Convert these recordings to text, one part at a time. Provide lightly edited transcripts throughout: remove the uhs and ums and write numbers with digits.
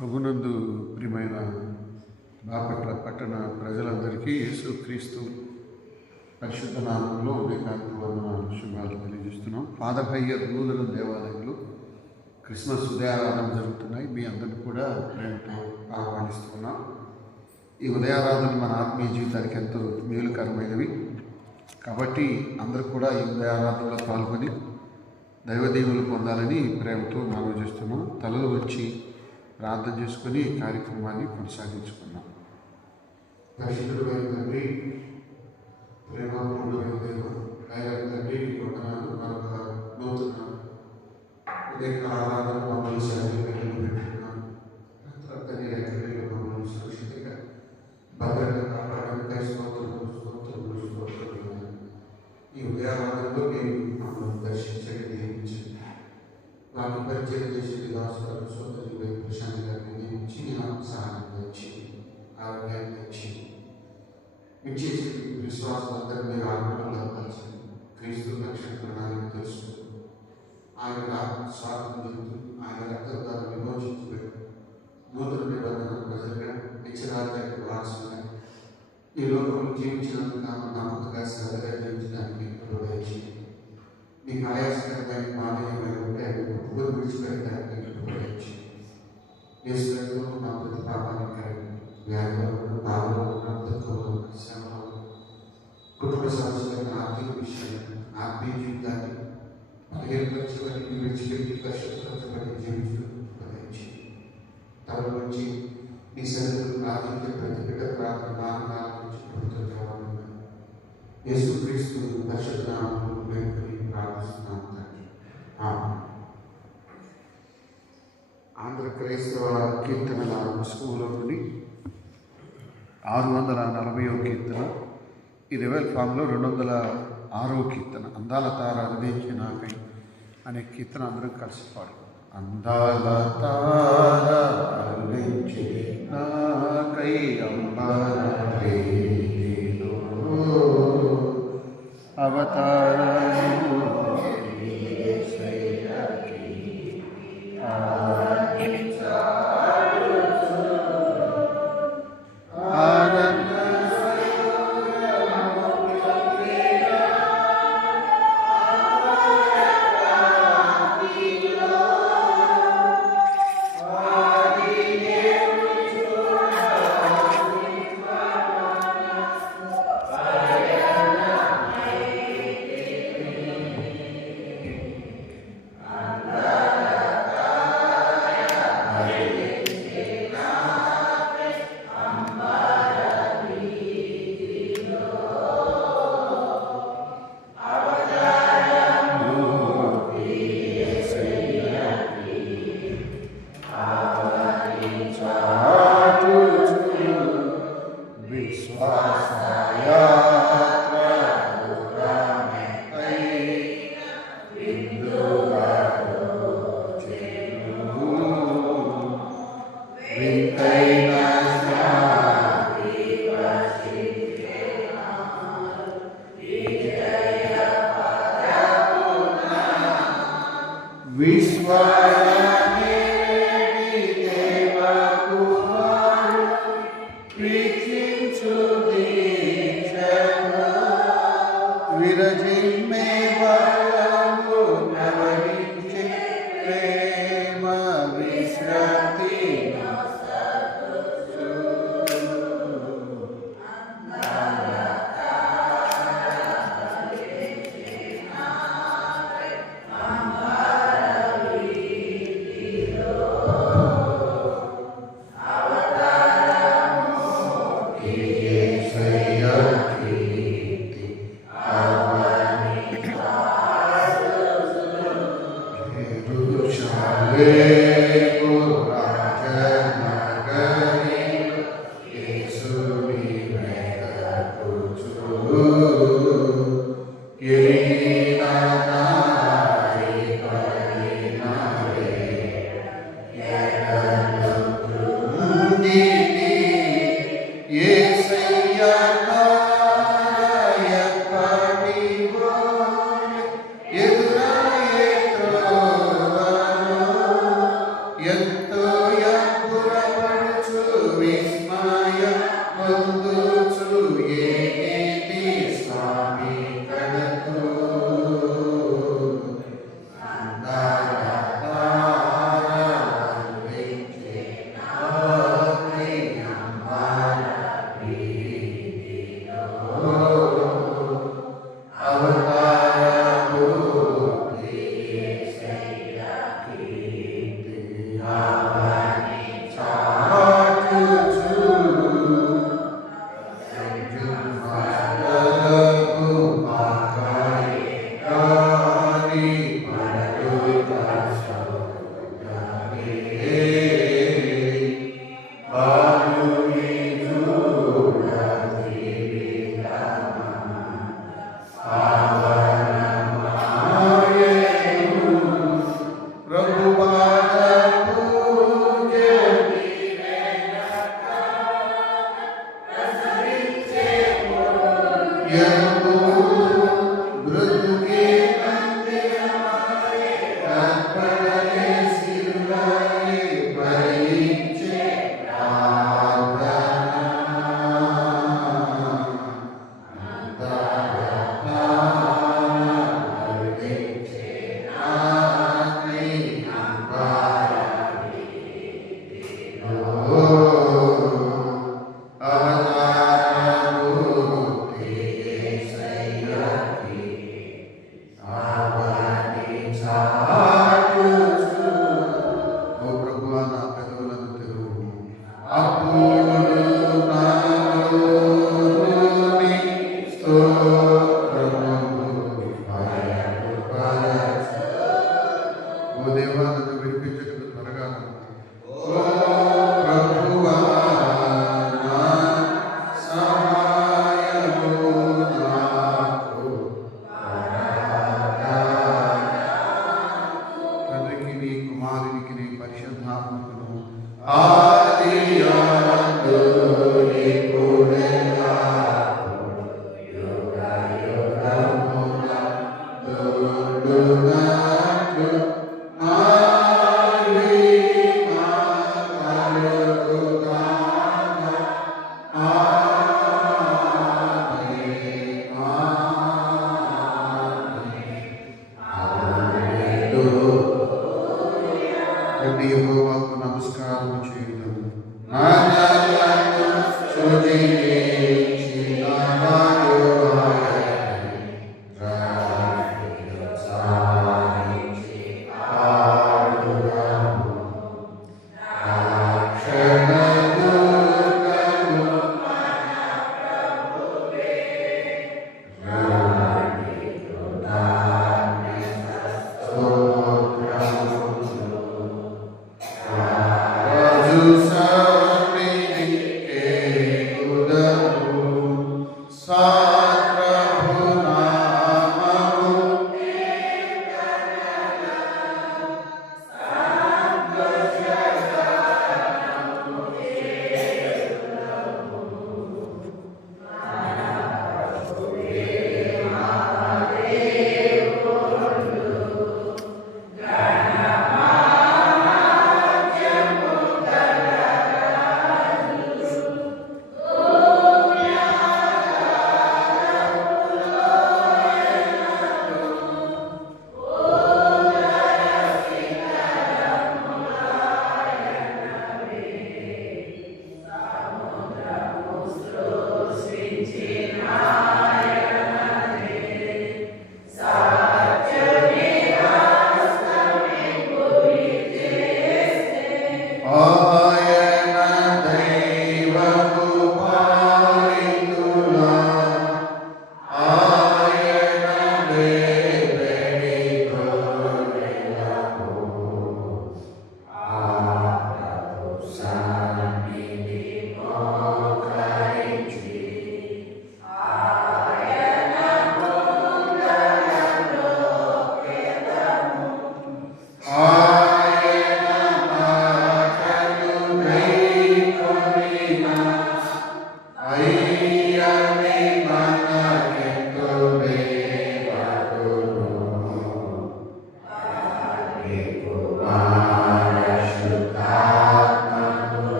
ప్రభునందు ప్రియమైన బాపట్ల పట్టణ ప్రజలందరికీ యేసుక్రీస్తు పరిశుద్ధ నామంలో ఉదయకాంతి వందనాలు శుభాలు తెలియజేస్తున్నాం. ఫాదర్ హయ్యర్ నూతన దేవాలయంలో క్రిస్మస్ ఉదయారాధన జరుగుతున్నాయి. మీ అందరినీ కూడా ప్రేమతో ఆహ్వానిస్తున్నాం. ఈ ఉదయారాధన మన ఆత్మీయ జీవితానికి ఎంతో మేలుకరమైనవి కాబట్టి అందరూ కూడా ఈ ఉదయారాధనలో పాల్గొని దైవదీవులు పొందాలని ప్రేమతో మనవి చేస్తున్నాం. తలలు వచ్చి ప్రార్థన చేసుకొని ఈ కార్యక్రమాన్ని కొనసాగించుకున్నాం. పరిశుద్ధుడైన తండ్రి, ప్రేమపూర్ణమైన దేవ, తండ్రి వందనాలు. మరొక నూతన ఉదయకాల ఆరాధన మమ్మల్ని పెట్టుకున్నాను. తండ్రి ఎక్కడికి మమ్మల్ని సురక్షితంగా భద్రంగా కాపాడడానికి స్తోత్రం. ఈ ఉదయారాధనలో మేము మమ్మల్ని దర్శించండి, నియమించండి. నాకు పరిచయం చేసి దాసులను సోదరి ప్రశాంతి గారిని నియమించి నాకు సహాయం తెచ్చి ఆరోగ్యాన్ని తెచ్చి విచ్చేసి విశ్వాసాలందరూ మీరు ఆత్మలో కలిసి క్రీస్తు రక్షణ ప్రణాళిక తెలుసుకుంటూ ఆయన స్వార్థం చెందుతూ ఆయన రక్తదాన్ని విమోచించబెట్టి నూతన నిబంధన ప్రజలుగా నిత్యరాజ్యానికి వారసులుగా ఈ లోకంలో జీవించినందుకు నమ్మకంగా శ్రద్ధగా జీవించడానికి ప్రవేశించి మీకు ఆయాసకరమైన మానవీయమైన ఉంటే ఒప్పుకొని విడిచిపెట్టడానికి ప్రవేశించి యేసులో నా ప్రతి పాపానికి వ్యాధిలో బాధలో దుఃఖంలో శ్రమలో కుటుంబ సమస్యలను ఆర్థిక విషయాలను ఆత్మీయ జీవితాన్ని ఏర్పరచబడి విడిచిపెట్టి పరిశుభ్రతపడి జీవించడం ప్రవేశించి తమ నుంచి మీ సరిహద్దులు ప్రార్థించే ప్రతి బిడ్డ ప్రార్థన నాన్న నుంచి ప్రభుత్వం కావాలన్నా యేసుక్రీస్తు పరిశుద్ధ నామములో వేడుకొని ప్రార్థిస్తున్నాను తండ్రి. ఆంధ్ర క్రైస్తవ కీర్తనల పుస్తకంలో నుండి 640వ కీర్తన, ఈ రివెల్ ఫామ్లో 206వ కీర్తన అందాల తార అరుదించి నాకై అనే కీర్తన అందరం కలిసి పాడు. అందాల తార అరుదించి నాకై అవతారము ఎంతో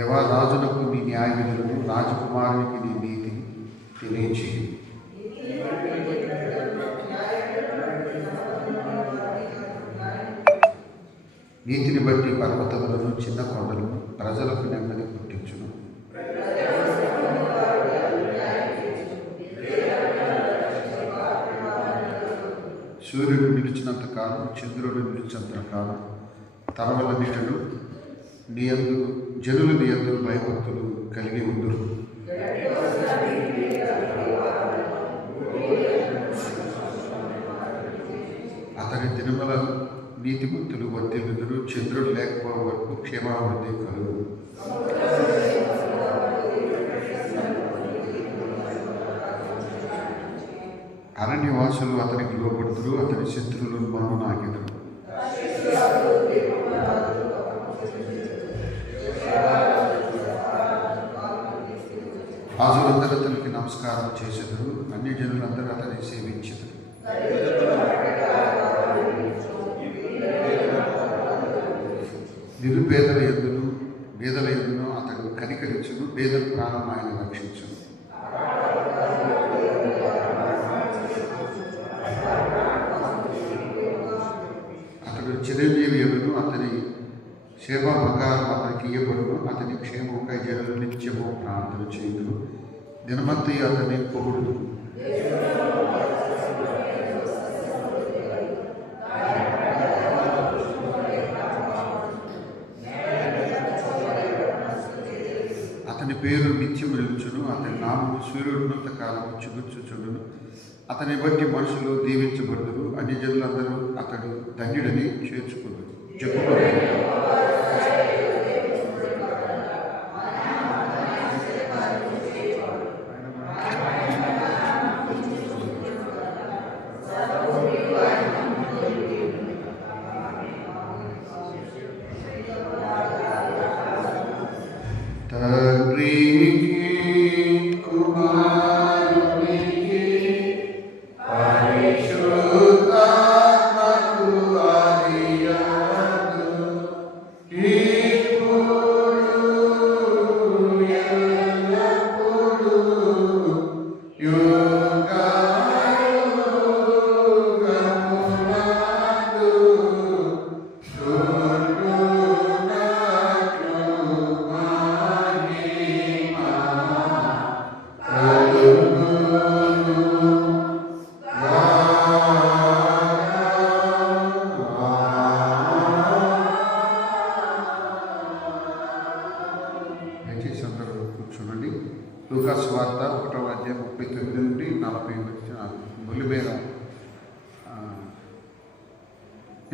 దేవా, రాజునకు నీ న్యాయ విధులను, రాజకుమారునికి నీ నీతిని తెలియచేయి. నీతిని బట్టి పర్వతములను, చిన్న కొండలను ప్రజలకు నెమ్మది పుట్టించును. సూర్యుడు నిలిచినంత కాలం, చంద్రుడు నిలిచినంత కాలం తరవల నీటలు నియందు జనులు నియందు భయభక్తులు కలిగి ఉందురు. అతని దినముల నీతిమంతులు వర్ధిల్లుదురు. చంద్రుడు లేకపోవే వరకు క్షేమాభివృద్ధి కలుగు. అరణ్యవాసులు అతనికి లోపడుతురు. అతని శత్రువులు మను నాకెదురు. రాజులందరూ అతనికి నమస్కారం చేసేదరు. అన్ని జనులందరూ అతన్ని సేవించెదరు. నిరుపేదల యందును పేదల యందును అతడు కనికరించును. పేదల ప్రాణం ఆయన రక్షించును. అతడు చిరంజీవి యందును అతని సేవ బంగారం అతనికి ఇయ్యబడును. అతని క్షేమముకై జనులు నిత్యము ప్రార్థన చేయుదురు. దినమంతి అతని పొగుడు. అతని పేరు నిత్యము నిలుచును. అతని నామము సూర్యుడున్నంత కాలము చిగుర్చుచుండును. అతని బట్టి మనుషులు దీవించబడుదురు. అన్ని జనులందరూ అతడు ధన్యుడని చేర్చుకుందురు. చెప్పుకోరు. కూర్చోండి. లూకా సువార్త 1వ అధ్యాయం 39 నుండి 40 వచ్చిన బొలిమేర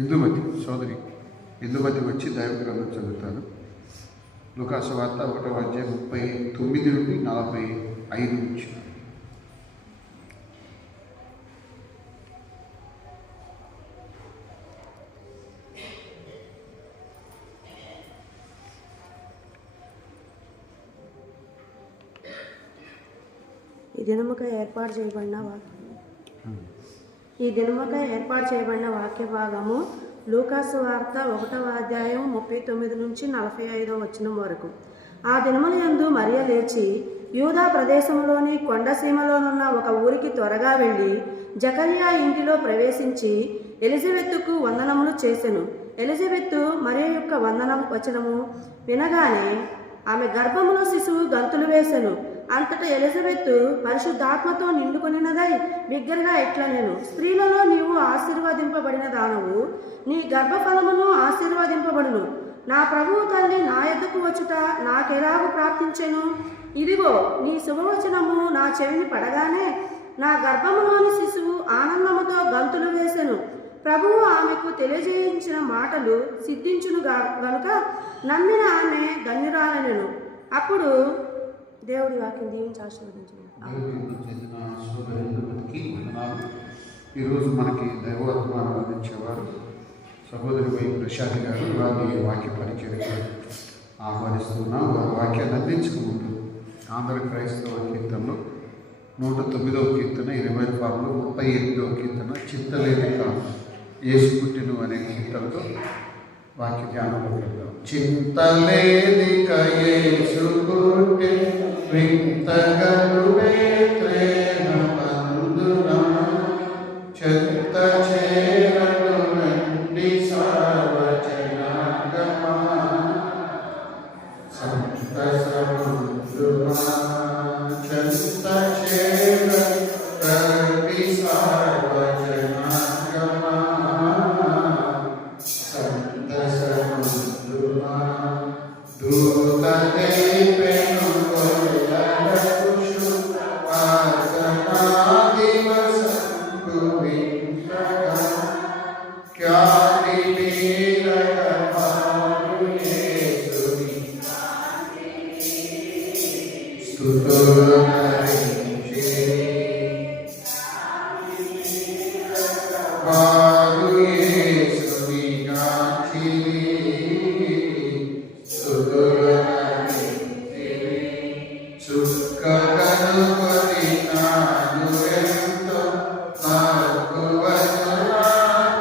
ఇందుమతి సోదరి ఇందుమతి వచ్చి దైవ గ్రంథం చదువుతాను. లూకా సువార్త 1వ అధ్యాయం 39 నుండి 45 నుంచి. ఈ దినముకై ఏర్పాటు చేయబడిన వాక్య భాగము లూకా సువార్త 1వ అధ్యాయం 39 నుంచి 45వ వచనం వరకు. ఆ దినములయందు మరియ లేచి యూదా ప్రదేశంలోని కొండసీమలోనున్న ఒక ఊరికి త్వరగా వెళ్ళి జకర్యా ఇంటిలో ప్రవేశించి ఎలిజబెత్తుకు వందనములు చేసెను. ఎలిజబెత్తు మరియ యొక్క వచనము వినగానే ఆమె గర్భములో శిశువు గంతులు వేసెను. అంతటా ఎలిజబెత్తు పరిశుద్ధాత్మతో నిండుకొనినదై బిగ్గరగా ఇట్లనెను, స్త్రీలలో నీవు ఆశీర్వదింపబడిన దానవు, నీ గర్భఫలమును ఆశీర్వదింపబడును. నా ప్రభువు తల్లి నా యొద్దకు వచ్చుట నాకెలాగూ ప్రాప్తించెను? ఇదిగో నీ శుభవచనము నా చెవిని పడగానే నా గర్భములోని శిశువు ఆనందముతో గంతులు వేసెను. ప్రభువు ఆమెకు తెలియజేయించిన మాటలు సిద్ధించును గనుక నమ్మిన ఆమె ధన్యురాలనెను. అప్పుడు దేవుడి వాక్యం దీవించి ఆశీర్వదించు. ఈరోజు మనకి దైవవర్తమానం అందించేవారు సహోదరి వై ప్రశాంత్ గారు. వారిని వాక్య పరిచర్యకు ఆహ్వానిస్తున్నాం. వారి వాక్యాన్ని అందించక ముందు ఆంధ్ర క్రైస్తవ కీర్తనలో 109వ కీర్తన, 20 ఫార్ములు 38వ కీర్తన చింతలేని కాలం యేసు పుట్టెను అనే కీర్తనతో వాక్య ధ్యానంలో వెళ్దాం. చింతలేదిక యేసు పుట్టె వింతగలు బేత్లెహేమందున చెంత చేరను రండి సర్వజనాంగమా సంతసముద్రుమా చెంత చేరను రండి సర్వజనాంగమా సంతసముద్రుమా దూతదేవెను కొల్లలకుషు ఆర్తనా దివసంకు వింతగా ఖ్యాతి నీలగమారు యేసుని స్తుతులు నరించి వారు యేసుని గాంచిరి స్తుతులు నరించి చుక్కగనుకొని నాను ఎంతో మక్కువను నా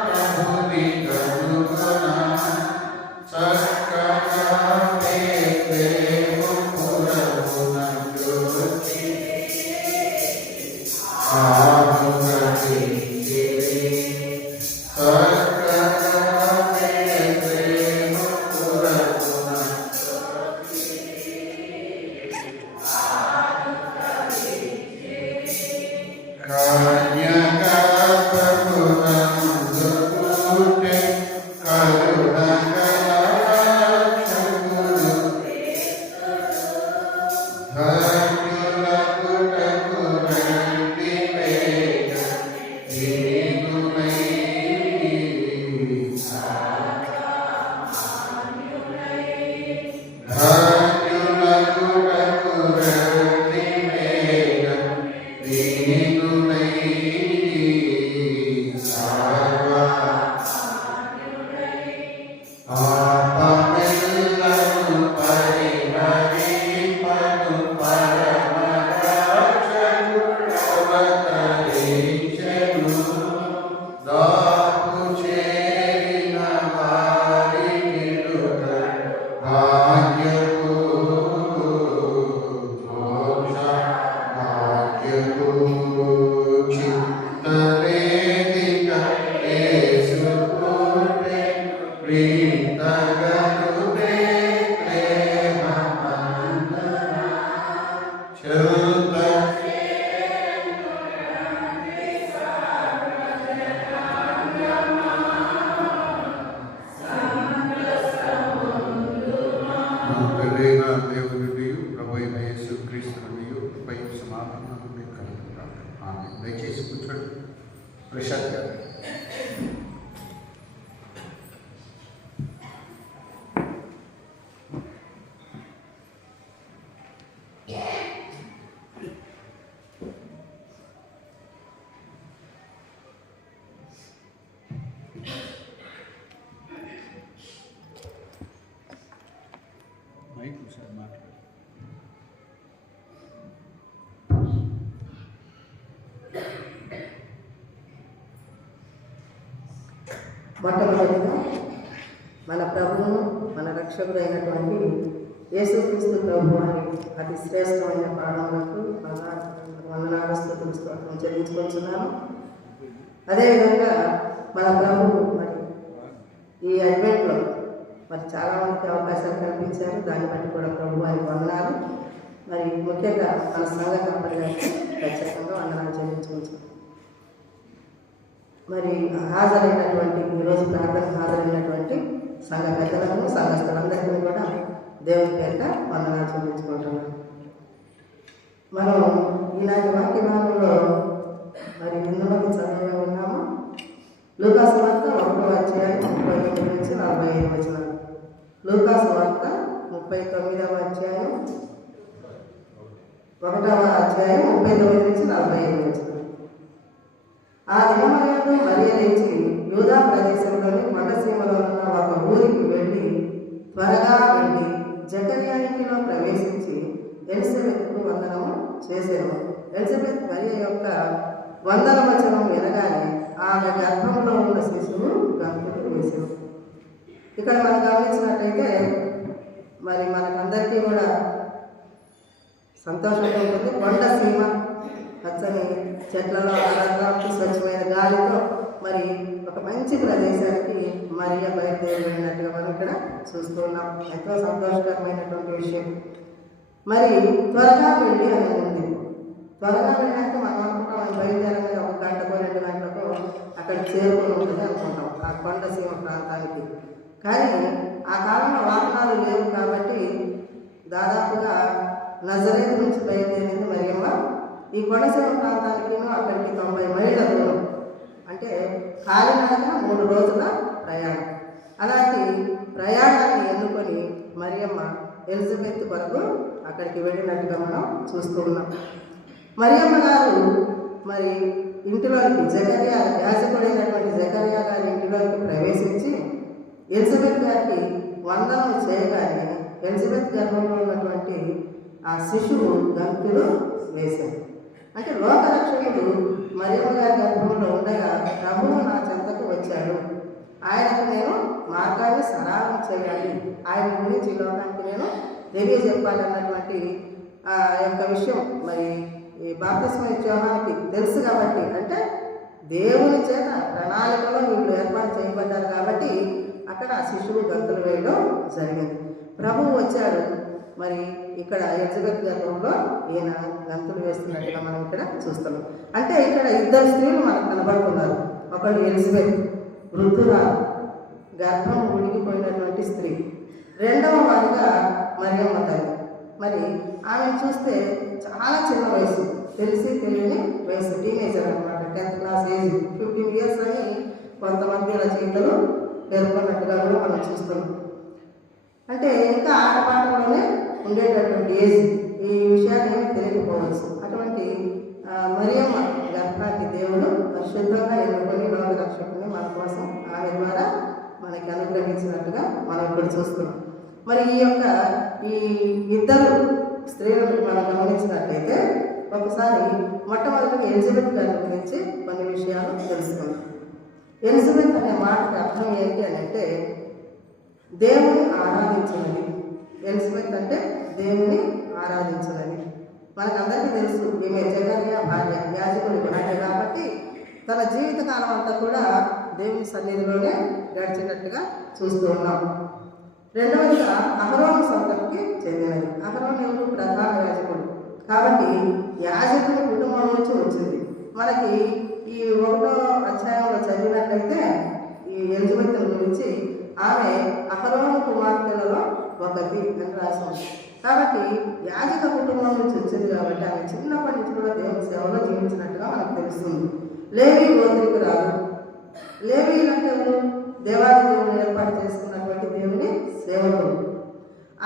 ప్రభుని కనుగొనా చక్కగా బేత్లెహేముపురమునందు వచ్చి ఆముగతించిరి. చక్కగా బేత్లెహేముపురమునందు కన్యకాపురమునందు పుట్టె కరుణగల రక్షకుడు ధన్యులగుటకు రండి వేగ దీనులై ధన్యులగుటకు రండి వేగ దీనులై సర్వ పాపమెల్లను పరిహరింపను పరమరక్షకుడవతరించెను. దాపు చేరిన వారి విడుదల భాగ్యము మోక్ష భాగ్యము. చింతలేదిక యేసు పుట్టె వింతగలు బేత్లెహేమందున చెంత తండ్రైన దేవుని నుండి ప్రభు అయిన యేసు క్రీస్తు నుండి కృపయు సమాధానము మీకు కలుగునుగాక. ఆమేన్. దయచేసి కూర్చోండి. ప్రశాంత్ గారు. మైక్ ఒకసారి మాట్లాడు. మొట్టమొదటిగా మన ప్రభువును మన రక్షకుడు అయినటువంటి యేసుక్రీస్తు ప్రభు అని అతి శ్రేష్టమైన పాదములకు వందనాలు స్తుతులు స్తోత్రం చెల్లించుకుంటున్నాను. అదేవిధంగా మన ప్రభువు మరి ఈ అడ్వెంట్లో మరి చాలామందికి అవకాశాలు కల్పించారు. దాన్ని బట్టి కూడా ప్రభు వారికి వందనాలు. మరి ముఖ్యంగా మన సంఘ కాపరి గారికి ప్రత్యేకంగా వందనాలు చెల్లించుకుంటున్నాం. మరి హాజరైనటువంటి ఈరోజు ప్రార్థన హాజరైనటువంటి సంఘ పెద్దలను సంఘస్థులందరికీ కూడా దేవుని పేరిట వందనాలు చెల్లించుకుంటున్నాం. మనం ఈనాటి వాక్య భాగంలో మరి ఇందులోకి చదివి ఉన్నాము. లూకాసు వార్త 1వ అధ్యాయం 39 నుంచి 45 వచనాలు. లూకాసు వార్త 39వ అధ్యాయం 1వ అధ్యాయం 39 నుంచి 45 వచనాలు. ఆ దినమయందు మరియ లేచి యూదా ప్రదేశంలోని కొండసీమలో ఉన్న ఒక ఊరికి వెళ్ళి త్వరగా వెళ్ళి జకర్యా ఇంటిలో ప్రవేశించి ఎలిజబెత్కు వందనము చేసెను. ఎలిజబెత్ మరియ యొక్క వందన వచనం వినగానే ఆమె గర్భంలో ఉన్న శిశువు గంతులు వేసెను. ఇక్కడ మనం గమనించినట్టయితే మరి మనకందరికీ కూడా సంతోషంగా ఉంటుంది. కొండ సీమ, పచ్చని చెట్లలో ఆనందానికి స్వచ్ఛమైన గాలితో మరి ఒక మంచి ప్రదేశానికి మరియ బయలుదేరినట్టుగా మనం ఇక్కడ చూస్తున్నాం. ఎంతో సంతోషకరమైనటువంటి విషయం. మరి త్వరగా వెళ్ళి అని ఉంది. త్వరగా వెళ్ళినట్టు మనం అనుకుంటాం, మనం బయలుదేరగానే 1 గంటకో 2 గంటలకో అక్కడ చేరుకొని ఉంటుంది అనుకుంటాం ఆ కొండ సీమ ప్రాంతానికి. కానీ ఆ కాలంలో వాహనాలు లేవు కాబట్టి దాదాపుగా నజరేతు నుంచి బయలుదేరింది మరియమ్మ ఈ కొండసీమ ప్రాంతానికి అక్కడికి 90 మైళ్ళ దూరం, అంటే కాలినడకన 3 రోజుల ప్రయాణం. అలాంటి ప్రయాణాన్ని ఎన్నుకొని మరియమ్మ ఎలిజబెత్ కొరకు అక్కడికి వెళ్ళినట్టుగా మనం చూస్తూ ఉన్నాం. మరియమ్మ గారు మరి ఇంటిలోకి జకర్యా, యాజకుడైనటువంటి జకర్యా గారి ఇంటిలోకి ప్రవేశించి ఎలిజబెత్ గారికి వందనం చేయగానే ఎలిజబెత్ గర్భంలో ఉన్నటువంటి ఆ శిశువు గంతులు వేశాడు. అంటే లోకరక్షకుడు మరియమ్మ గారి గర్భంలో ఉండగా ప్రభువు నా చెంతకు వచ్చాడు, ఆయనకు నేను మార్గాన్ని సరాలం చేయాలి, ఆయన గురించి లోకానికి నేను తెలియజెప్పాలి అన్నటువంటి ఆ యొక్క విషయం మరి ఈ బాప్తిస్మ యోహానుకి తెలుసు కాబట్టి, అంటే దేవుని చేత ప్రణాళికలో వీళ్ళు ఏర్పాటు చేయబడ్డారు కాబట్టి అక్కడ ఆ శిశువు గంతులు వేయడం జరిగింది. ప్రభువు వచ్చాడు. మరి ఇక్కడ ఎలిజబెత్ గర్భంలో ఈయన గంతులు వేస్తున్నట్టుగా మనం ఇక్కడ చూస్తున్నాం. అంటే ఇక్కడ 2 స్త్రీలు మనకు కనబడుతున్నారు. ఒకళ్ళు ఎలిజబెత్, వృద్ధురాలు, గర్భం ఉడిగిపోయినటువంటి స్త్రీ. రెండవ వారుగా మరియమ్మ తల్లి. మరి ఆమెను చూస్తే చాలా చిన్న వయసు, తెలియని వయసు, టీనేజర్ అనమాట, 10th క్లాస్ ఏజ్, 15 years అని కొంతమంది రచయితలు పేర్కొన్నట్టుగా కూడా మనం చూస్తున్నాం. అంటే ఇంకా ఆటపాటలోనే ఉండేటటువంటి ఏజ్, ఈ విషయాన్ని ఏమి తెలియకపోవచ్చు. అటువంటి మరియమ్మ గర్భాన్ని దేవుడు పరిశుద్ధంగా ఎన్నుకొని లోకరక్షకుని మన కోసం ఆమె ద్వారా మనకి అనుగ్రహించినట్టుగా మనం ఇప్పుడు చూస్తున్నాం. మరి ఈ 2 స్త్రీలను మనం గమనించినట్లయితే ఒకసారి మొట్టమొదటిగా ఎలిజబెత్ గారి గురించి కొన్ని విషయాలు తెలుసుకున్నాం. ఎలిజబెత్ అనే మాటకి అర్థం ఏంటి అని అంటే దేవుని ఆరాధించినది. ఎలిజబెత్ అంటే దేవుని ఆరాధించినది. మనకందరికీ తెలుసు, ఈమె జకర్యా భార్య, యాజకుని భార్య కాబట్టి తన జీవితకాలం అంతా కూడా దేవుని సన్నిధిలోనే గడిచినట్టుగా చూస్తూ ఉన్నాం. రెండవదిగా అహరోను సంతతికి చెందినది. అహరోను ఎవరు? ప్రధాన యాజకుడు కాబట్టి యాజకుని కుటుంబం నుంచి వచ్చింది. మనకి ఈ 1వ అధ్యాయంలో చదివినట్లయితే ఈ ఎలిజబెత్ గురించి ఆమె అహరోను కుమార్తెలలో ఒకటి అని రాసింది. కాబట్టి యాజక కుటుంబం నుంచి వచ్చింది కాబట్టి ఆమె చిన్నప్పటి నుంచి కూడా దేవుని సేవలో జీవించినట్టుగా మనకు తెలుస్తుంది. లేవీ గోత్రికురాలు. లేవీలు అంటే దేవాది దేవుని ఏర్పాటు చేసుకున్నటువంటి దేవుని సేవకులు.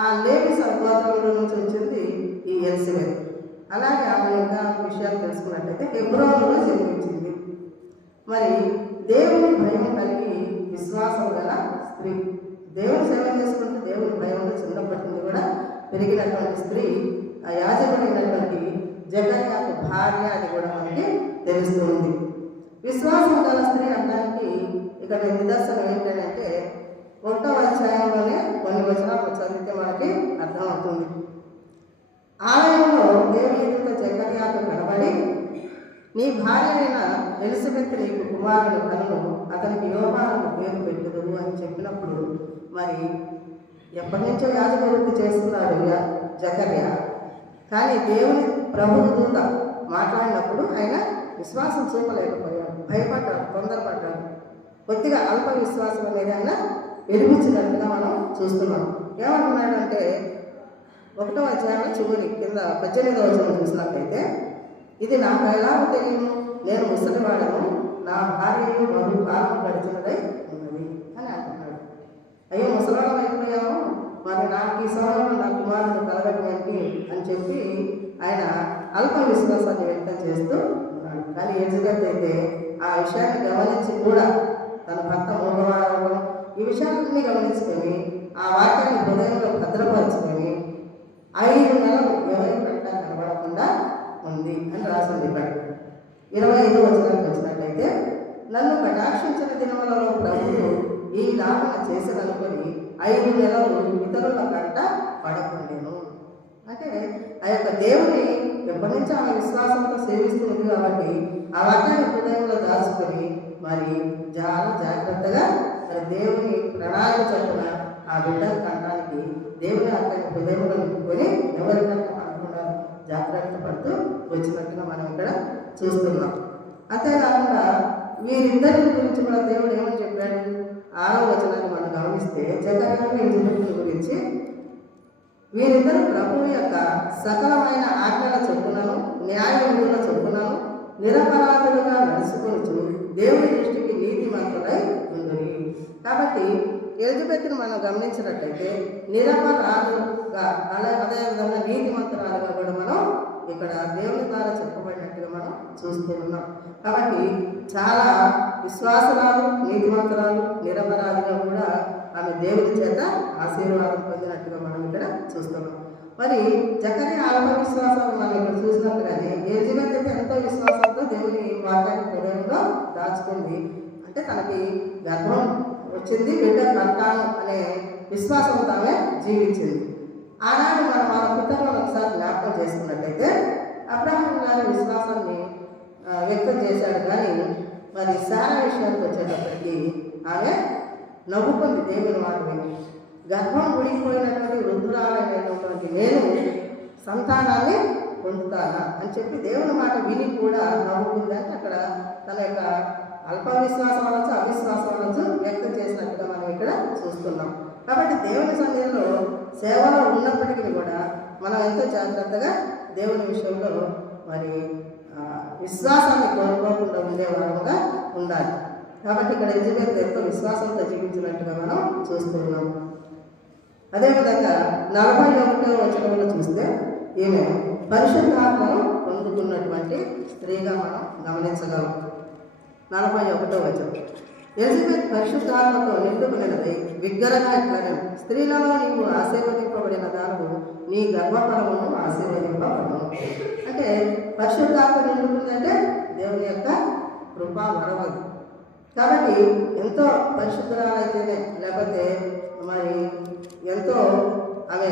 ఆ లేవీ గోత్రంలో నుంచి వచ్చింది ఈ ఎలిజబెత్. అలాగే ఆమె యొక్క విషయాలు తెలుసుకున్నట్టయితే హెబ్రోనులో జన్మించింది. మరి దేవుని భయం కలిగి విశ్వాసం గల స్త్రీ, దేవుని సేవ చేసుకుంటూ దేవుని భయంలో చిన్నప్పటి నుండి కూడా పెరిగినటువంటి స్త్రీ ఆ యాజకుడైనటువంటి జకర్యాకు భార్య అని కూడా మనకి తెలుస్తుంది. విశ్వాసం గల స్త్రీ అనడానికి ఇక్కడ నిదర్శనం ఏంటంటే 1వ అధ్యాయంలోనే కొన్ని వచనాలు చదివితే మనకి అర్థమవుతుంది. ఆలయంలో దేవుని ఎదుట జకర్యాకు కనబడి, నీ భార్యైన ఎలిజబెత్ నీకు కుమారుడు కలను, అతనికి యోహాను పేరు పెట్టుదువు అని చెప్పినప్పుడు మరి ఎప్పటి నుంచో యాజక వృత్తి చేస్తున్నాడు జకర్యా. కానీ దేవుని ప్రభువు దూత మాట్లాడినప్పుడు ఆయన విశ్వాసం చూపలేకపోయాడు, భయపడ్డాడు, తొందరపడ్డాడు. కొద్దిగా అల్ప విశ్వాసం అనేది ఆయన ఎదిరించినట్టుగా మనం చూస్తున్నాం. ఏమంటున్నాడంటే 1వ అధ్యాయంలో చివరి కింద 18వ వచనం చూసినట్లయితే, ఇది నాకు ఎలాగో తెలియను, నేను ముసలివాడను, నా భార్యను బహుకాలం గడిచినదై ఉన్నది అని అంటున్నాడు. అయ్యో ముసలివాళ్ళం అయిపోయాము, మరి నాకు ఈ సమయంలో నా కుమారుడు కలగటువంటి అని చెప్పి ఆయన అల్ప విశ్వాసాన్ని వ్యక్తం చేస్తూ ఉన్నాడు. కానీ ఎలిజబెత్ అయితే ఆ విషయాన్ని గమనించి కూడా తన భర్త మోగవాడవడం, ఈ విషయాలన్నీ గమనించుకొని ఆ వాక్యాన్ని హృదయంలో భద్రపరుచుకొని 5 నెలలు ఎవరి కంట కనబడకుండా ఉంది అని రాసింది. ఇక్కడ 25వ వచనానికి వచ్చినట్లయితే, నన్ను కటాక్షించిన దినములలో ప్రభువు ఈలాగా చేసేదనుకొని 5 నెలలు ఇతరుల కంట పడకుండెను. అంటే ఆ యొక్క దేవుని ఎప్పటి నుంచి ఆమె విశ్వాసంతో సేవిస్తుంది కాబట్టి ఆ వాక్యాన్ని హృదయంలో దాచుకొని మరి చాలా జాగ్రత్తగా మరి దేవుని ప్రణాళిక చొప్పున ఆ బిడ్డను కంటానికి దేవుని వాక్యాన్ని హృదయంలో నింపుకొని ఎవరికంటే పడకుండా జాగ్రత్త పడుతూ వచ్చినట్టుగా మనం ఇక్కడ చూస్తున్నాం. అంతేకాకుండా వీరిద్దరి గురించి కూడా దేవుడు ఏమని చెప్పాడు? 6వ వచనాన్ని మనం గమనిస్తే జకర్యాను ఎలిజబెత్ గురించి వీరిద్దరు ప్రభువు యొక్క సకలమైన ఆజ్ఞల చొప్పునను న్యాయ విధుల చొప్పునను నిరపరాధులుగా నడుచుకొనుచు దేవుని దృష్టికి నీతిమంతులై ఉండుని. కాబట్టి ఎలిజబెత్ను మనం గమనించినట్లయితే నిరపరాధులుగా అదేవిధంగా నీతిమంతురాలుగా కూడా మనం ఇక్కడ దేవుని ద్వారా చెప్పబడినట్టుగా మనం చూస్తూ ఉన్నాం. కాబట్టి చాలా విశ్వాసరాలు, నీతిమంతురాలు, నిరపరాధిగా కూడా ఆమె దేవుని చేత ఆశీర్వాదం పొందినట్టుగా మనం ఇక్కడ చూస్తున్నాం. మరి జకర్యా అల్ప విశ్వాసాలు మనం ఇక్కడ చూసినట్టుగానే ఎలిజబెత్ అయితే ఎంతో విశ్వాసంతో దేవుని వాక్యాన్ని హృదయంలో దాచుకుంది. అంటే తనకి గర్భం వచ్చింది, బిడ్డ కంటాను అనే విశ్వాసంతో ఆమె జీవించింది. ఆనాడు మనం మన పితరులను ఒకసారి జ్ఞాపకం చేసుకున్నట్లయితే అబ్రహాం గారి విశ్వాసాన్ని వ్యక్తం చేశాడు. కానీ మరి శారా విషయానికి వచ్చేటప్పటికి ఆమె నవ్వుకుంది దేవుని మాట విని. గర్భం గుడిపోయినటువంటి వృద్ధురాలైనటువంటి నేను సంతానాన్ని పొందుతానా అని చెప్పి దేవుని మాట విని కూడా నవ్వుకుంది. అంటే అక్కడ తన యొక్క అల్ప విశ్వాసం అనొచ్చు, అవిశ్వాసం అనొచ్చు వ్యక్తం చేసినట్టుగా మనం ఇక్కడ చూస్తున్నాం. కాబట్టి దేవుని సన్నిధిలో సేవలో ఉన్నప్పటికీ కూడా మనం ఎంతో జాగ్రత్తగా దేవుని విషయంలో మరి విశ్వాసాన్ని కోల్పోకుండా ఉండేవారుగా ఉండాలి. కాబట్టి ఇక్కడ ఎలిజబెత్ ఎంతో విశ్వాసంతో జీవించినట్టుగా మనం చూస్తున్నాం. అదేవిధంగా 41వ వచనంలో చూస్తే ఈమె పరిశుద్ధాత్మను పొందుకున్నటువంటి స్త్రీగా మనం గమనించగలం. 41వ వచనం, ఎలిజబెత్ పరిశుద్ధాత్మతో నిండుకున్నది బిగ్గరగా ఇట్లనే, స్త్రీలలో నీవు ఆశీర్వదింపబడిన దానివు, నీ గర్భఫలమును ఆశీర్వదింపబడను. అంటే పరిశుద్ధాత్మ నిండుకుందంటే దేవుని యొక్క కృపా వరవది. కాబట్టి ఎంతో పరిశుద్ధరాలైతేనే, లేకపోతే మరి ఎంతో ఆమె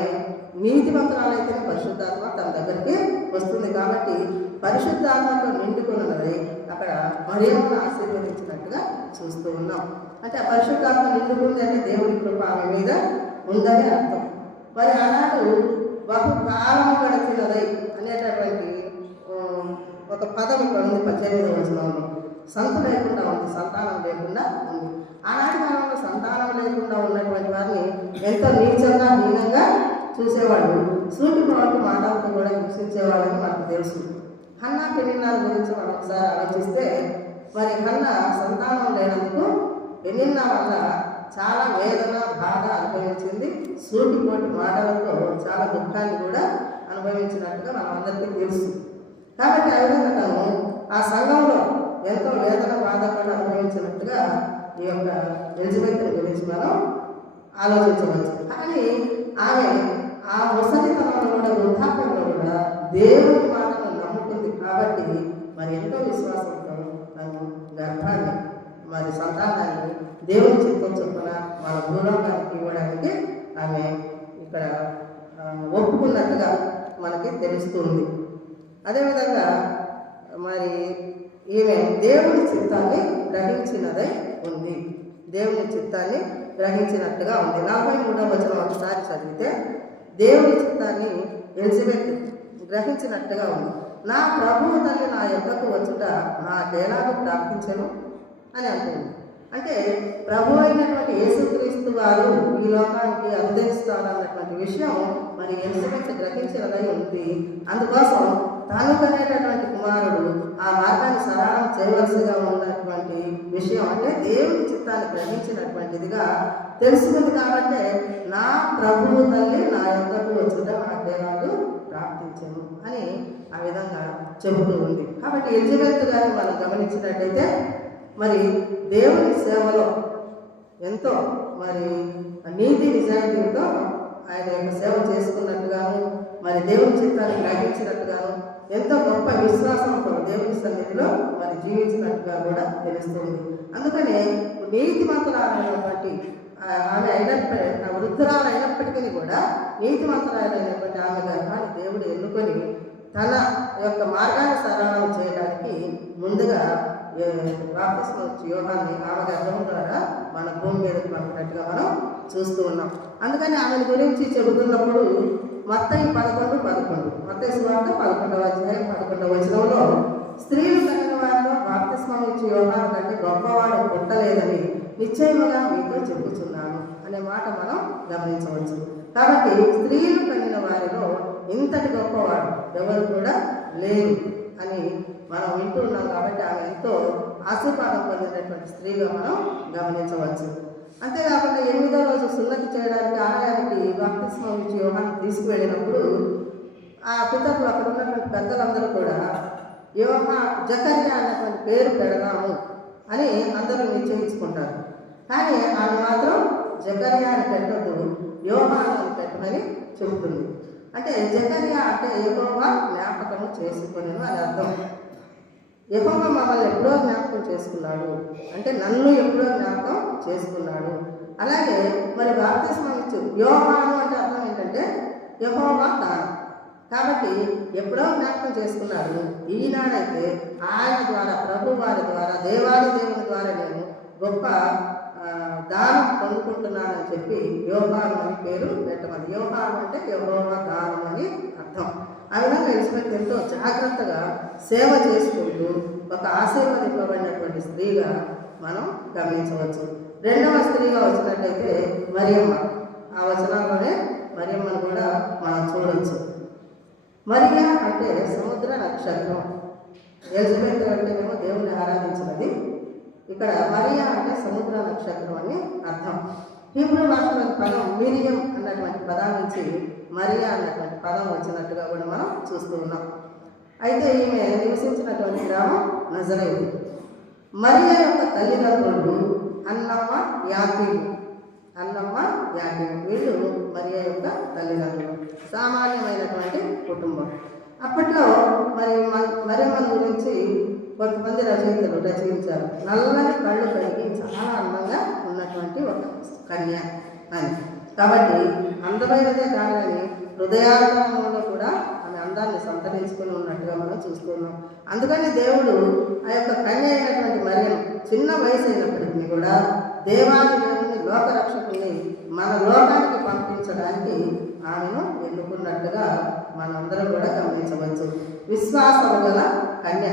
నీతిమంతురాలైతేనే పరిశుద్ధాత్మ తన దగ్గరికి వస్తుంది. కాబట్టి పరిశుద్ధాత్మతో నిండుకున్నది అక్కడ మరియమ్మను ఆశీర్వదించినట్టుగా చూస్తూ ఉన్నాం. అంటే ఆ పరిశుద్ధాత్మ నిండుకుంది అంటే దేవుని కృప ఆమె మీద ఉందని అర్థం. మరి ఆనాడు బహుకాలం గడిచినదై అనేటటువంటి ఒక పదం ఇక్కడ ఉంది 18వ వచనంలో. సంతు లేకుండా ఉంది, సంతానం లేకుండా ఉంది. ఆనాటి కాలంలో సంతానం లేకుండా ఉన్నటువంటి వారిని ఎంతో నీచంగా, హీనంగా చూసేవాళ్ళు. సూటి మాటలు మాటలతో కూడా హింసించేవాళ్ళని మనకు తెలుసు. హన్నా పెనిన్నాల గురించి మనం ఒకసారి ఆలోచిస్తే మరి హన్నా సంతానం లేనందుకు పెనిన్నా వల్ల చాలా వేదన, బాధ అనుభవించింది. సూటిపోటి మాటలతో చాలా దుఃఖాన్ని కూడా అనుభవించినట్టుగా మనం అందరికీ తెలుసు. కాబట్టి ఆ విధంగా తను ఆ సంఘంలో ఎంతో వేదన, బాధ కూడా అనుభవించినట్టుగా ఈ యొక్క ఎలిజబెత్ గురించి మనం ఆలోచించవచ్చు. కానీ ఆమె ఆ ముసలితనంలో కూడా, వృద్ధాప్యంలో కూడా దేవుని మాటను నమ్ముకుంది. కాబట్టి మరి ఎంతో విశ్వాసంతో తను గర్భాన్ని మరి సంతానాన్ని దేవుని చిత్తం చొప్పున మన భూలోకానికి ఇవ్వడానికి ఆమె ఇక్కడ ఒప్పుకున్నట్టుగా మనకి తెలుస్తుంది. అదేవిధంగా మరి ఈమె దేవుని చిత్తాన్ని గ్రహించినదై ఉంది. దేవుని చిత్తాన్ని గ్రహించినట్టుగా ఉంది. 43వ వచనం ఒకసారి చదివితే దేవుని చిత్తాన్ని ఎలిజబెత్ గ్రహించినట్టుగా ఉంది. నా ప్రభువు తల్లి నా యొక్కకు వచ్చుట నాకెలాగో ప్రార్థించను అని అంటుంది. అంటే ప్రభు అయినటువంటి యేసుక్రీస్తు వారు ఈ లోకానికి అనుదరిస్తారన్నటువంటి విషయం మరి ఎలిజబెత్ గ్రహించినదై ఉంది. అందుకోసం తాను కనేటటువంటి కుమారుడు ఆ మార్గాన్ని సరళం చేయవలసిగా ఉన్నటువంటి విషయం, అంటే దేవుని చిత్తాన్ని గ్రహించినటువంటిదిగా తెలుసుకుంది. కాబట్టి నా ప్రభువు తల్లి నా యొక్కకు వచ్చుట నాకేలాగో ప్రార్థించను అని ఆ విధంగా చెబుతూ ఉంది. కాబట్టి ఎలిజబెత్ గారిని మనం గమనించినట్టయితే మరి దేవుని సేవలో ఎంతో మరి నీతి నిజాయితీతో ఆయన యొక్క సేవ చేసుకున్నట్టుగాను, మరి దేవుని చిత్తాన్ని గ్రహించినట్టుగాను, ఎంతో గొప్ప విశ్వాసంతో దేవుని సన్నిధిలో మరి జీవించినట్టుగా కూడా తెలుస్తుంది. అందుకనే నీతిమంతురాలైనటువంటి వృద్ధురాలు అయినప్పటికీ కూడా నీతిమంతురాలైనటువంటి ఆమె గర్భాన్ని దేవుడు ఎన్నుకొని తన యొక్క మార్గాన్ని సరళం చేయడానికి ముందుగా బాప్తిస్మం ఇచ్చి యోహాన్ని ఆమె గర్భం ద్వారా మన భూమి మీదకి పంపినట్టుగా మనం చూస్తూ ఉన్నాం. అందుకని ఆమెను గురించి చెబుతున్నప్పుడు మత్తయి 11:11 మత్తయి సువార్త 11వ అధ్యాయం 11వ వచనంలో స్త్రీలు కలిగిన వారిలో బాప్తిస్మం ఇచ్చి యోహాను కంటే గొప్పవాడు పుట్టలేదని నిశ్చయముగా మీతో చెబుతున్నాను అనే మాట మనం గమనించవచ్చు. కాబట్టి స్త్రీలు కలిగిన వారిలో ఇంతటి గొప్పవాడు ఎవరు కూడా లేరు అని మనం వింటూ ఉన్నాం. కాబట్టి ఆమె ఎంతో ఆశీర్వాదం పొందినటువంటి స్త్రీగా మనం గమనించవచ్చు. అంతేకాకుండా 8వ రోజు సున్నతి చేయడానికి ఆలయానికి బాప్తిస్మం ఇచ్చి యోహాను తీసుకువెళ్ళినప్పుడు ఆ పితరులు అక్కడ ఉన్నటువంటి పెద్దలందరూ కూడా జకర్యా అన్నటువంటి పేరు పెడదాము అని అందరూ నిశ్చయించుకుంటారు. కానీ ఆమె మాత్రం జకర్యా అని పెట్టద్దు, యోహాను అని పెట్టమని చెబుతుంది. అంటే జకర్యా అంటే యెహోవా జ్ఞాపకము చేసుకుని అని అర్థం. యెహోవా మమ్మల్ని ఎప్పుడో జ్ఞాపకం చేసుకున్నాడు అంటే నన్ను ఎప్పుడో జ్ఞాపకం చేసుకున్నాడు. అలాగే మరి బాప్తిస్మం ఇచ్చు యోహాను అంటే అర్థం ఏంటంటే యెహోవా తాను. కాబట్టి ఎప్పుడో జ్ఞాపకం చేసుకున్నాడు. ఈనాడైతే ఆయన ద్వారా ప్రభు వారి ద్వారా దేవాది దేవుని ద్వారా నేను గొప్ప దానం పొందుకుంటున్నానని చెప్పి యోహాను అని పేరు పెట్టమని. యోహాను అంటే యెహోవా దానం అని అర్థం. ఆ విధంగా ఎలిజబెత్ ఎంతో జాగ్రత్తగా సేవ చేసుకుంటూ ఒక ఆశీర్వదింపబడినటువంటి స్త్రీగా మనం గమనించవచ్చు. రెండవ స్త్రీగా వచ్చినట్టయితే మరియమ్మ. ఆ వచనాల్లోనే మరియమ్మను కూడా మనం చూడవచ్చు. మరియా అంటే సముద్ర నక్షత్రం. ఎలిజబెత్ అంటేనేమో దేవుని ఆరాధించినది. ఇక్కడ మరియా అంటే సముద్ర నక్షత్రం అని అర్థం. హీబ్రూ భాషలోని పదం మిరియం అన్నటువంటి పదం నుంచి మరియా అన్నటువంటి పదం వచ్చినట్టుగా కూడా మనం చూస్తూ ఉన్నాం. అయితే ఈమె నివసించినటువంటి గ్రామం నజరేతు. మరియా యొక్క తల్లిదండ్రులు అన్నమ్మ యాకీబు. వీళ్ళు మరియా యొక్క తల్లిదండ్రులు. సామాన్యమైనటువంటి కుటుంబం. అప్పట్లో మరియమ్మల గురించి కొంతమంది రచయితలు రచయించారు. నల్లని కళ్ళు కలిగి చాలా అందంగా ఉన్నటువంటి ఒక కన్య అని. కాబట్టి అందమైనదే కానీ హృదయాంతరంలో కూడా ఆమె అందాన్ని సంతరించుకుని ఉన్నట్టుగా మనం చూస్తున్నాం. అందుకని దేవుడు ఆ యొక్క కన్య అయినటువంటి మరియను చిన్న వయసు అయినప్పటికీ కూడా దేవాది దేవుని లోకరక్షకుని మన లోకానికి పంపించడానికి ఆమెను ఎన్నుకున్నట్టుగా మనందరం కూడా గమనించవచ్చు. విశ్వాసము గల కన్య.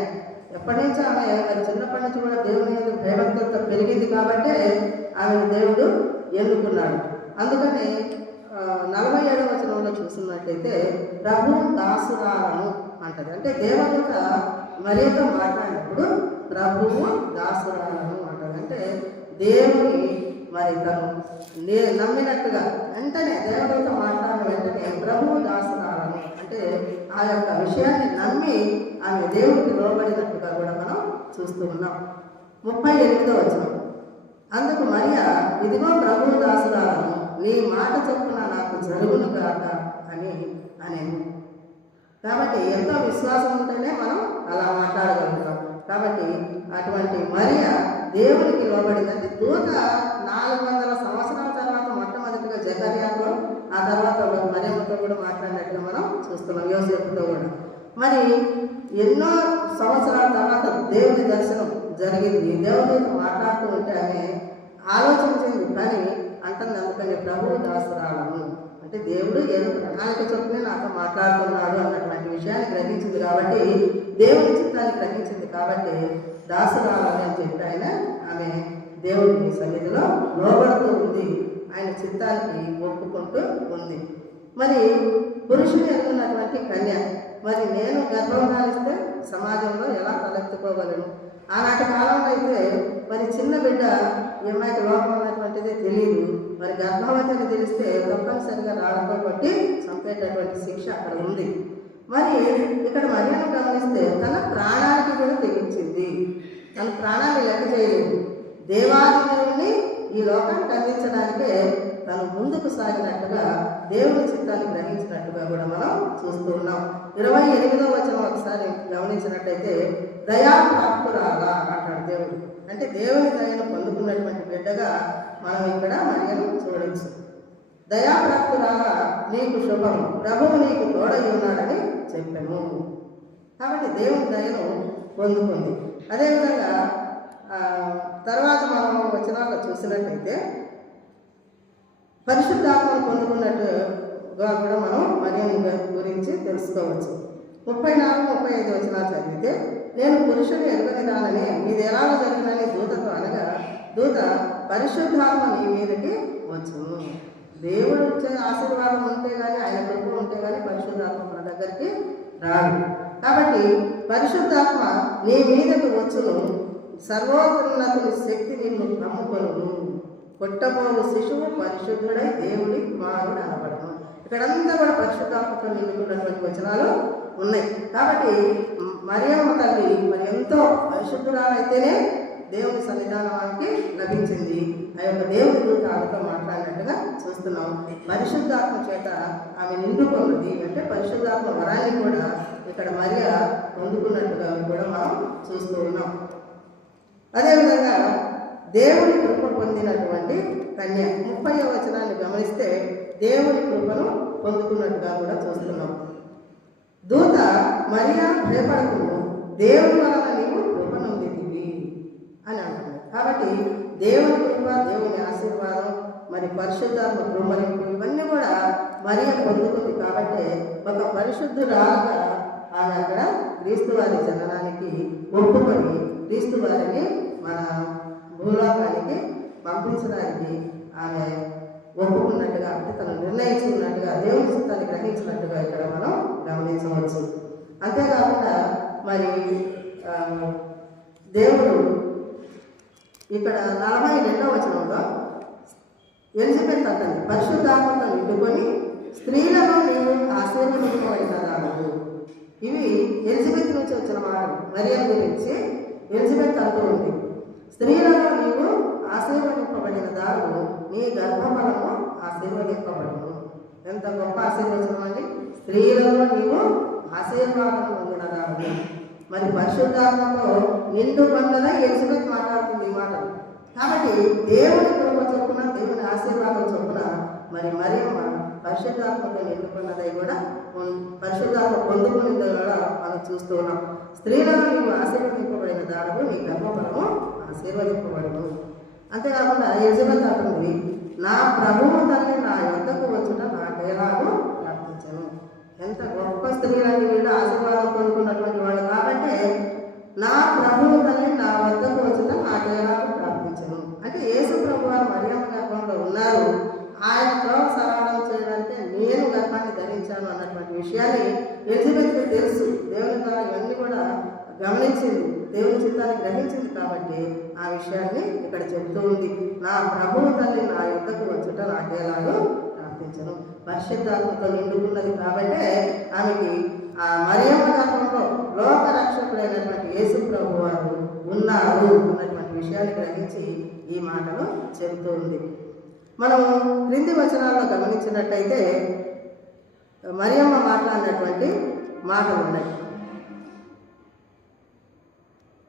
ఎప్పటి నుంచి ఆమె చిన్నప్పటి నుంచి కూడా దేవుని మీద భయభక్తులతో పెరిగింది కాబట్టి ఆమెను దేవుడు ఎన్నుకున్నాడు. అందుకని 47వ వచనంలో చూసినట్టయితే ప్రభు దాసురాలను అంటది. అంటే దేవదూత మరియతో మాట్లాడినప్పుడు ప్రభువు దాసురాలను అంటది. అంటే దేవుని మరి తను నమ్మినట్టుగా వెంటనే దేవదూత మాట్లాడిన వెంటనే ప్రభువు దాసురాలను అంటే ఆ యొక్క విషయాన్ని నమ్మి ఆమె దేవుడికి లోబడినట్టుగా కూడా మనం చూస్తూ ఉన్నాం. 38వ వచనం. అందుకు మరియా ఇదిగో ప్రభువు దాసురాలను నీ మాట చొప్పున నాకు జరుగును కాక అని అనేను. కాబట్టి ఎంతో విశ్వాసం ఉంటేనే మనం అలా మాట్లాడగలుగుతాం. కాబట్టి అటువంటి మరియా దేవునికి లోబడిందంటే దూత 400 సంవత్సరాల తర్వాత మొట్టమొదటిగా జకర్యాతో ఆ తర్వాత మరియమ్మతో కూడా మాట్లాడినట్టుగా మనం చూస్తున్నాం. యోసేపుతో కూడా మరి ఎన్నో సంవత్సరాల తర్వాత దేవుని దర్శనం జరిగింది. దేవునితో మాట్లాడుతూ ఉంటే ఆమె ఆలోచించింది కానీ అంటుంది. అందుకని ప్రభువు దాసురాలను అంటే దేవుడు ఏదో ప్రణాళిక చొప్పునే నాతో మాట్లాడుతున్నాడు అన్నటువంటి విషయాన్ని గ్రహించింది కాబట్టి దేవుని చిత్తాన్ని గ్రహించింది కాబట్టి దాసురాలని అని చెప్పి ఆయన ఆమె దేవుని సన్నిధిలో లోబడుతూ ఉంది. ఆయన చిత్తానికి ఒప్పుకుంటూ ఉంది. మరి పురుషుని ఎదుగున్నటువంటి కన్య. మరి నేను గర్భం ధారిస్తే సమాజంలో ఎలా తలెత్తుకోగలను? ఆనాటి కాలంలో అయితే మరి చిన్న బిడ్డ ఏమైనా లోపం ఉన్నటువంటిదే తెలియదు. మరి గర్భవతి అని తెలిస్తే తప్పనిసరిగా రాళ్ళతో కొట్టి చంపేటటువంటి శిక్ష అక్కడ ఉంది. మరి ఇక్కడ మరియను గమనిస్తే తన ప్రాణానికి కూడా తెగించింది. తన ప్రాణాన్ని లెక్క చేయలేదు. దేవాది దేవుని ఈ లోకానికి అందించడానికే తను ముందుకు సాగినట్టుగా దేవుని చిత్తాన్ని గ్రహించినట్టుగా కూడా మనం చూస్తూ ఉన్నాం. 28వ వచనం ఒకసారి గమనించినట్టయితే దయాప్రాప్తురాలా అంటాడు దేవుడు. అంటే దేవుని దయను పొందుకున్నటువంటి బిడ్డగా మనం ఇక్కడ మరియను చూడవచ్చు. దయాప్రాప్తురాలా నీకు శుభం, ప్రభువు నీకు తోడై ఉన్నాడని చెప్పాము. కాబట్టి దేవుని దయను పొందుకుంది. అదేవిధంగా తర్వాత మనం వచనాల్లో చూసినట్లయితే పరిశుద్ధాత్మను పొందుకున్నట్టుగా కూడా మనం మరియమ్మ గురించి తెలుసుకోవచ్చు. 34-35 వచనాలు చదివితే, నేను పురుషుని ఎరుగని దానని నీది ఎలాగో జరిగినని దూతతో అనగా, దూత పరిశుద్ధాత్మ నీ మీదకి వచ్చును. దేవుడు వచ్చే ఆశీర్వాదం ఉంటే కానీ, ఆయన కృప ఉంటే కానీ పరిశుద్ధాత్మ మన దగ్గరికి రాదు. కాబట్టి పరిశుద్ధాత్మ నీ మీదకి వచ్చును, సర్వోన్నతుని శక్తి నిన్ను నమ్ముకొను, పుట్టబోవు శిశువు పరిశుద్ధుడై దేవుడి కుమారుడు అనబడను. ఇక్కడంతా కూడా పరిశుద్ధాత్మతో నిండుకున్నటువంటి వచనాలు ఉన్నాయి. కాబట్టి మరియమ్మ తల్లి మరి ఎంతో పరిశుద్ధురాలైతేనే దేవుని సన్నిధానానికి లభించింది. ఆ యొక్క దేవుని దూత ఆమెతో మాట్లాడినట్టుగా చూస్తున్నాం. పరిశుద్ధాత్మ చేత ఆమె నిండుకున్నది అంటే పరిశుద్ధాత్మ వరాన్ని కూడా ఇక్కడ మరియ పొందుకున్నట్టుగా కూడా మనం చూస్తూ ఉన్నాం. అదేవిధంగా దేవుని కృప పొందినటువంటి కన్య 30వ వచనాన్ని గమనిస్తే దేవుని కృపను పొందుకున్నట్టుగా కూడా చూస్తున్నాం. దూత మరియా భయపడకు, దేవుని వలన నీవు కృప నొందితివి అని అంటున్నాడు. కాబట్టి దేవుని కృప, దేవుని ఆశీర్వాదం, మరి పరిశుద్ధాత్మ కృమరింపు ఇవన్నీ కూడా మరియ పొందుకుంది. కాబట్టి ఒక పరిశుద్ధురాలుగా ఆమె అక్కడ క్రీస్తు వారి జననానికి ఒప్పుకొని క్రీస్తు వారిని మన భూలోకానికి పంపించడానికి ఆమె ఒప్పుకున్నట్టుగా, అంటే తను నిర్ణయించుకున్నట్టుగా, దేవుని చిత్తాన్ని గ్రహించినట్టుగా ఇక్కడ మనం గమనించవచ్చు. అంతేకాకుండా మరి దేవుడు ఇక్కడ 42వ వచనంలో ఎలిజబెత్ అంటుంది, పరిశుద్ధాత్మతో నిండుకొని స్త్రీలలో నీవు ఆశీర్వదింపబడినదానవు. ఇవి ఎలిజబెత్ నుంచి వచ్చిన మాటలు. మరియ గురించి ఎలిజబెత్ అంటూ ఉంది, స్త్రీలలో నీవు ఆశీర్వదింపబడిన దానవు, నీ గర్భఫలము ఆశీర్వదింపబడను. ఎంత గొప్ప ఆశీర్వచనం అండి! స్త్రీలలో నీవు ఆశీర్వాదం పొందినదానవు. మరి పరిశుద్ధాత్మతో నిండు పొందన ఎలిజబెత్ మాట్లాడుతుంది ఈ మాటలు. కాబట్టి దేవుని కృప చొప్పున, దేవుని ఆశీర్వాదం చొప్పున మరి మరియమ్మ పరిశుద్ధాత్మతో నిండుకున్నదై కూడా పరిశుద్ధాత్మ పొందుకున్నది కూడా మనం చూస్తూ ఉన్నాం. స్త్రీలలో నీవు ఆశీర్వదింపబడిన దానవు, నీ గర్భఫలము ఆశీర్వదింపబడను. అంతేకాకుండా ఎలిజబెత్ అంటుంది, నా ప్రభువు తల్లి నా యొద్దకు వచ్చుట నాకెలాగో ప్రార్థించను. ఎంత గొప్ప స్త్రీలని వీళ్ళు ఆశీర్వాదం పొందుకున్నటువంటి వాళ్ళు. కాబట్టి నా ప్రభువు తల్లి నా వద్దకు వచ్చుట నాకెలాగో ప్రార్థించను అంటే యేసు ప్రభు వారు మరియమ్మ గర్భంలో ఉన్నారు, ఆయన త్రోవ సరళం చేయడానికి నేను గర్భాన్ని ధరించాను అన్నటువంటి విషయాన్ని ఎలిజబెత్కి తెలుసు. దేవుని ద్వారా ఇవన్నీ కూడా గమనించింది, దేవుని చిత్తాన్ని గ్రహించింది. కాబట్టి ఆ విషయాన్ని ఇక్కడ చెబుతూ ఉంది, నా ప్రభువు తల్లి నా యొద్దకు వచ్చుట నాకేలాగో ప్రార్థించను. పరిశుద్ధాత్మతో నిండుకున్నది కాబట్టి ఆమెకి ఆ మరియమ్మ గర్భంలో లోక రక్షకుడైనటువంటి యేసు ప్రభు వారు ఉన్నారు అన్నటువంటి విషయాన్ని గ్రహించి ఈ మాటను చెబుతూ ఉంది. మనం క్రింది వచనాల్లో గమనించినట్టయితే మరియమ్మ మాట్లాడినటువంటి మాటలు ఉన్నాయి.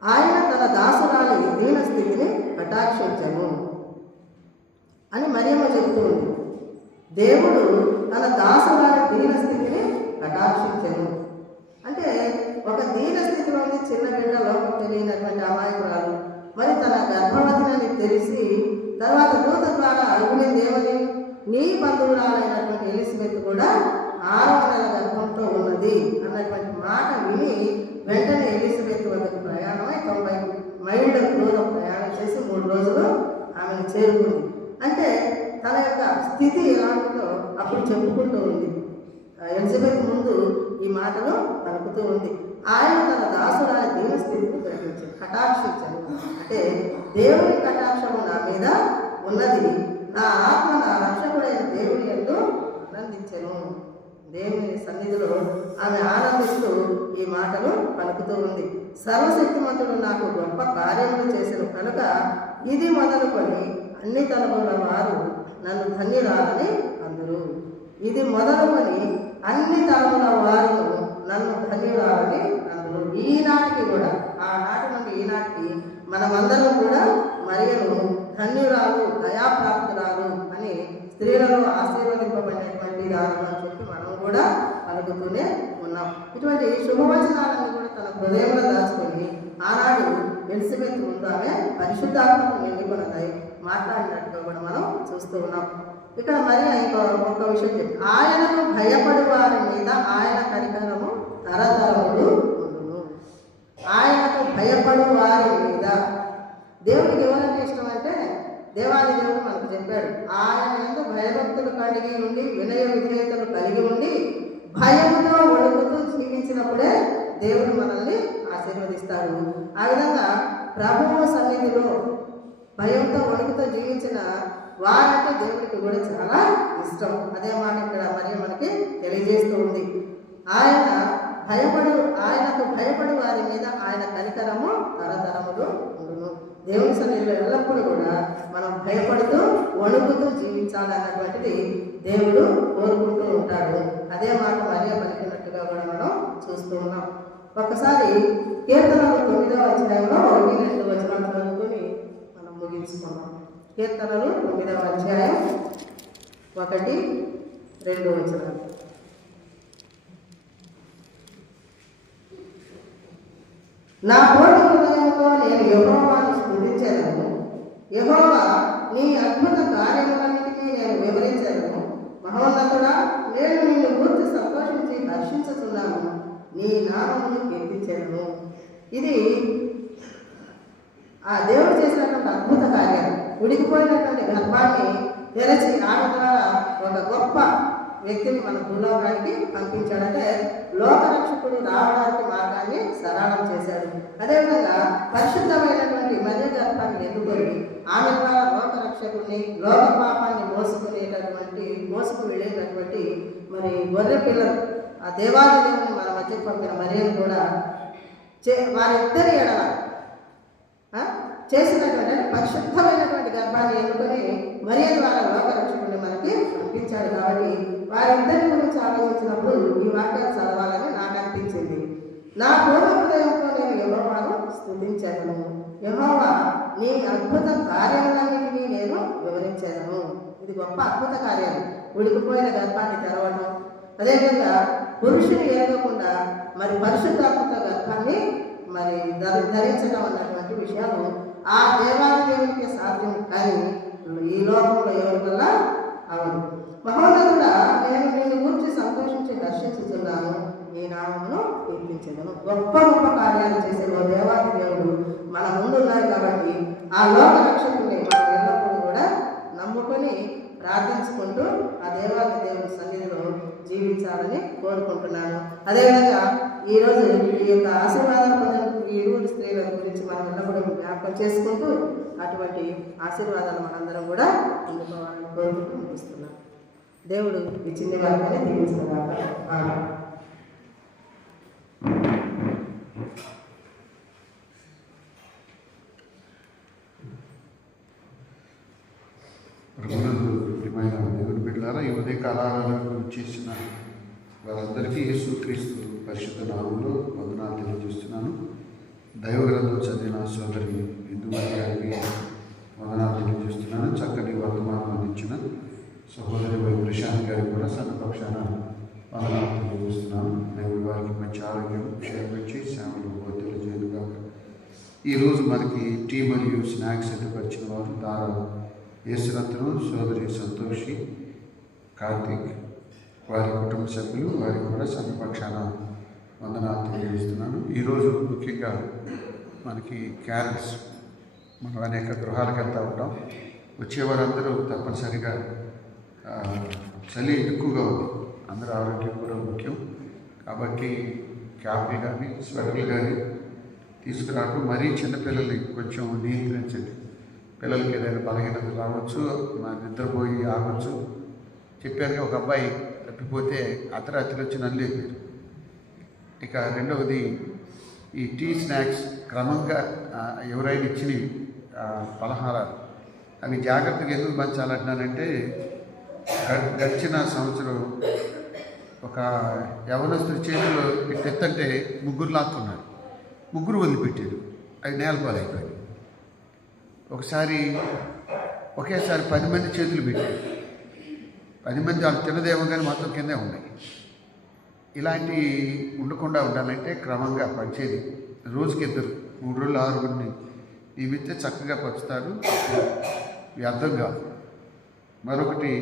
ఆయన తన దాసురాలి దీన స్థితిని కటాక్షించను అని మరియమ్మ చెబుతూ ఉంది. దేవుడు తన దాసురాలి దీన స్థితిని కటాక్షించను అంటే ఒక దీన స్థితిలో ఉంది చిన్న బిడ్డ, లోకం తెలియనటువంటి అమాయకురాలు. మరి తన గర్భవతిని తెలిసి తర్వాత దూత ద్వారా అడుగునింది ఏమని, నీ బంధువురాలైనటువంటి ఎలిజబెత్ కూడా 6వ నెల గర్భంతో ఉన్నది అన్నటువంటి మాట విని వెంటనే ఎలిజబెత్ వద్దకు ప్రయాణమై 90 మైళ్ళ దూరం ప్రయాణం చేసి 3 రోజులు ఆమెను చేరుకుంది. అంటే తన యొక్క స్థితి ఎలాంటిదో అప్పుడు చెప్పుకుంటూ ఉంది. ఎలిజబెత్ ముందు ఈ మాటలు పలుకుతూ ఉంది. ఆయన తన దాసురాలి దీన స్థితిని గ్రహించాడు, కటాక్షించాడు. అంటే దేవుని కటాక్షము నా మీద ఉన్నది, నా ఆత్మ నా రక్షకుడైన దేవుని యందు ఆనందించెను. దేవుని సన్నిధిలో ఆమె ఆనందిస్తూ ఈ మాటలు పలుకుతూ ఉంది. సర్వశక్తిమంతుడు నాకు గొప్ప కార్యములు చేసిన కనుక ఇది మొదలుకొని అన్ని తరముల వారు నన్ను ధన్యురాలని అందరూ. ఇది మొదలుకొని అన్ని తరముల వారు నన్ను ధన్యురాలని అందరూ. ఈనాటికి కూడా, ఆనాటి నుండి ఈనాటికి మనమందరం కూడా మరియను ధన్యురాలు, దయాప్రాప్తురాలు అని స్త్రీలలో ఆశీర్వదింపబడినటువంటి దానం అని చెప్పి మనం కూడా పలుకుతూనే ఉన్నాం. ఇటువంటి శుభవచనాలను కూడా తన హృదయంలో దాచుకొని ఆనాడు ఎలిజబెత్ ముందు ఆమె పరిశుద్ధాత్మను నిండుకున్నదై మాట్లాడినట్టుగా కూడా మనం చూస్తూ ఉన్నాం. ఇక్కడ మరి ఇంకొక విషయం చెప్పి ఆయనకు భయపడి వారి మీద ఆయన కనికరము తరతరములు ఉండును. ఆయనకు భయపడి వారి మీద దేవుడికి ఎవరంటే ఇష్టం అంటే దేవాది దేవుడు మనకు చెప్పాడు, ఆయన ఎందు భయభక్తులు కలిగి ఉండి వినయ విధేయతలు కలిగి ఉండి భయంతో వణుకుతూ జీవించినప్పుడే దేవుడు మనల్ని ఆశీర్వదిస్తాడు. ఆ విధంగా ప్రభువు సన్నిధిలో భయంతో వణుకుతూ జీవించిన వారంటే దేవుడికి కూడా చాలా ఇష్టం. అదే మాట ఇక్కడ మరి మనకి తెలియజేస్తూ ఉంది. ఆయనకు భయపడి వారి మీద ఆయన కనికరము తరతరములు ఉండును. దేవుని సన్నిధిలో ఎల్లప్పుడూ కూడా మనం భయపడుతూ వణుకుతూ జీవించాలన్నటువంటిది దేవుడు కోరుకుంటూ ఉంటాడు. అదే మాట మరియ పలికినట్టుగా కూడా మనం చూస్తూ ఉన్నాం. ఒకసారి కీర్తనలు 9వ అధ్యాయంలో 1-2 వచనాలు చదువుకొని మనం ముగించుకున్నాం. కీర్తనలు 9వ అధ్యాయం 1-2 వచనాలు. నా పూర్ణ హృదయంతో నేను యెహోవాను స్తుతించెదను. యెహోవా నీ అద్భుత కార్యములన్నిటినీ నేను వివరించెదను. మహోన్నతుడా, నేను నిన్ను గురించి సంతోషించి హర్షించుతున్నాను. నీ నామమును కీర్తించెదను. ఇది ఆ దేవుడు చేసినటువంటి అద్భుత కార్యం. ఉడికిపోయినటువంటి గర్భాన్ని తెరచి ఆమె ద్వారా ఒక గొప్ప వ్యక్తిని మన భూలోకానికి పంపించాడంటే లోకరక్షకుడు రావడానికి మార్గాన్ని సరళం చేశాడు. అదేవిధంగా పరిశుద్ధమైనటువంటి మరియ గర్భాన్ని ఎన్నుకొని ఆమె ద్వారా లోకరక్షకుడిని లోక పాపాన్ని మోసుకు వెళ్ళేటటువంటి మరి గొర్రె పిల్లలు ఆ దేవాది దేవుని మన మధ్యకు పంపిన మరియను కూడా వారిద్దరి ఎడల చేసినటువంటి పరిశుద్ధమైనటువంటి గర్భాన్ని ఎన్నుకొని మరియ ద్వారా లోకరక్షకుడిని మనకి పంపించాడు. కాబట్టి వారిద్దరి గురించి ఆలోచించినప్పుడు ఈ వాక్యాలు చదవాలని నాకు అనిపించింది. నా పూర్ణ హృదయంతో నేను యెహోవాను స్తుతించెదను. యెహోవా నీ అద్భుత కార్యాలన్నిటినీ నేను వివరించెదను. ఇది గొప్ప అద్భుత కార్యాలు. ఉడికిపోయిన గర్భాన్ని తెరవడం, అదేవిధంగా పురుషుని ఏదోకుండా మరి పరిశుద్ధాత్మక గర్భాన్ని మరి ధరించడం అన్నటువంటి విషయాలు ఆ దేవాది దేవునికి సాధ్యం, కానీ ఈ లోకంలో ఎవరికల్లా అవదు. మహోన్నతుడా, నేను నిన్ను గురించి సంతోషించి దర్శించుతున్నాను. నీ నామమును కీర్తించెదను. గొప్ప గొప్ప కార్యాలు చేసే దేవాది దేవుడు మన ముందు ఉన్నారు. కాబట్టి ఆ లోక రక్షకుని మనం ఎల్లప్పుడూ కూడా నమ్ముకొని ప్రార్థించుకుంటూ ఆ దేవాది దేవుని సన్నిధిలో జీవించాలని కోరుకుంటున్నాను. అదేవిధంగా ఈరోజు ఈ యొక్క ఆశీర్వాదం పొందిన ఈ 7 స్త్రీల గురించి మనం ఎల్లప్పుడూ జ్ఞాపకం చేసుకుంటూ అటువంటి ఆశీర్వాదాలు మనందరం కూడా అందుకోవాలని కోరుకుంటూ ముగిస్తున్నాం. దేవుడు ఈ చిన్ని వారిని దీవించుకున్నాక. దేవుని బిడ్డలారా, ఈ ఉదయ కాలాలకు చేసిన వారందరికీ యేసుక్రీస్తు పరిశుద్ధ నామంలో వందనాలు తెలియజేస్తున్నాను. దైవగ్రంథం చదివిన సోదరి ఇందుమతి గారికి వందనాలు తెలియజేస్తున్నాను. చక్కని వర్తమానం అందించిన సహోదరి వై ప్రశాంత్ గారికి కూడా సంఘపక్షాన వందనాలు తెలియజేస్తున్నాను. దేవుడి వారికి మంచి ఆరోగ్యం క్షేమించి సేవలు తెలియజేయనుగా. ఈరోజు మనకి టీ మరియు స్నాక్స్ సిద్ధపరిచిన వారు దారా యేసురత్నం, సోదరి సంతోషి, కార్తీక్, వారి కుటుంబ సభ్యులు, వారికి కూడా సంఘపక్షాన వందనాలు తెలియజేస్తున్నాను. ఈరోజు ముఖ్యంగా మనకి క్యారల్స్, మనం అనేక గృహాలకు వెళ్తూ ఉంటాం. వచ్చేవారందరూ తప్పనిసరిగా చలి ఎక్కువగా ఉంది, అందరూ ఆరోగ్యం కూడా ముఖ్యం. కాబట్టి క్యాప్లు కానీ స్వెటర్లు కానీ తీసుకురావడం, మరీ చిన్నపిల్లల్ని కొంచెం నియంత్రించండి. పిల్లలకి ఏదైనా బలహీనత రావచ్చు, నిద్రపోయి ఆగవచ్చు. చెప్పాను, ఒక అబ్బాయి తప్పిపోతే అర్ధరాత్రి వచ్చి నల్లేదు. ఇక రెండవది, ఈ టీ స్నాక్స్ క్రమంగా ఎవరైనా ఇచ్చిన పలహారాలు అవి జాగ్రత్తగా ఎందుకు పంచాలంటున్నానంటే, గడిచిన సంవత్సరం ఒక యవనస్తుడి చేతిలో పెట్టెత్తంటే 3 లాక్కున్నారు, 3 వదిలిపెట్టారు, అవి నేలపాలైపోయాయి. ఒకసారి ఒకేసారి 10 మంది చేతులు పెట్టారు, 10 మంది వాళ్ళు తినదేమో కానీ మొత్తం కిందే ఉన్నాయి. ఇలాంటి ఉండకుండా ఉండాలంటే క్రమంగా పంచేది రోజుకి 2, 3 రోజులు 6 నియమిస్తే చక్కగా పంచుతారు, వ్యర్థం కాదు. మరొకటి,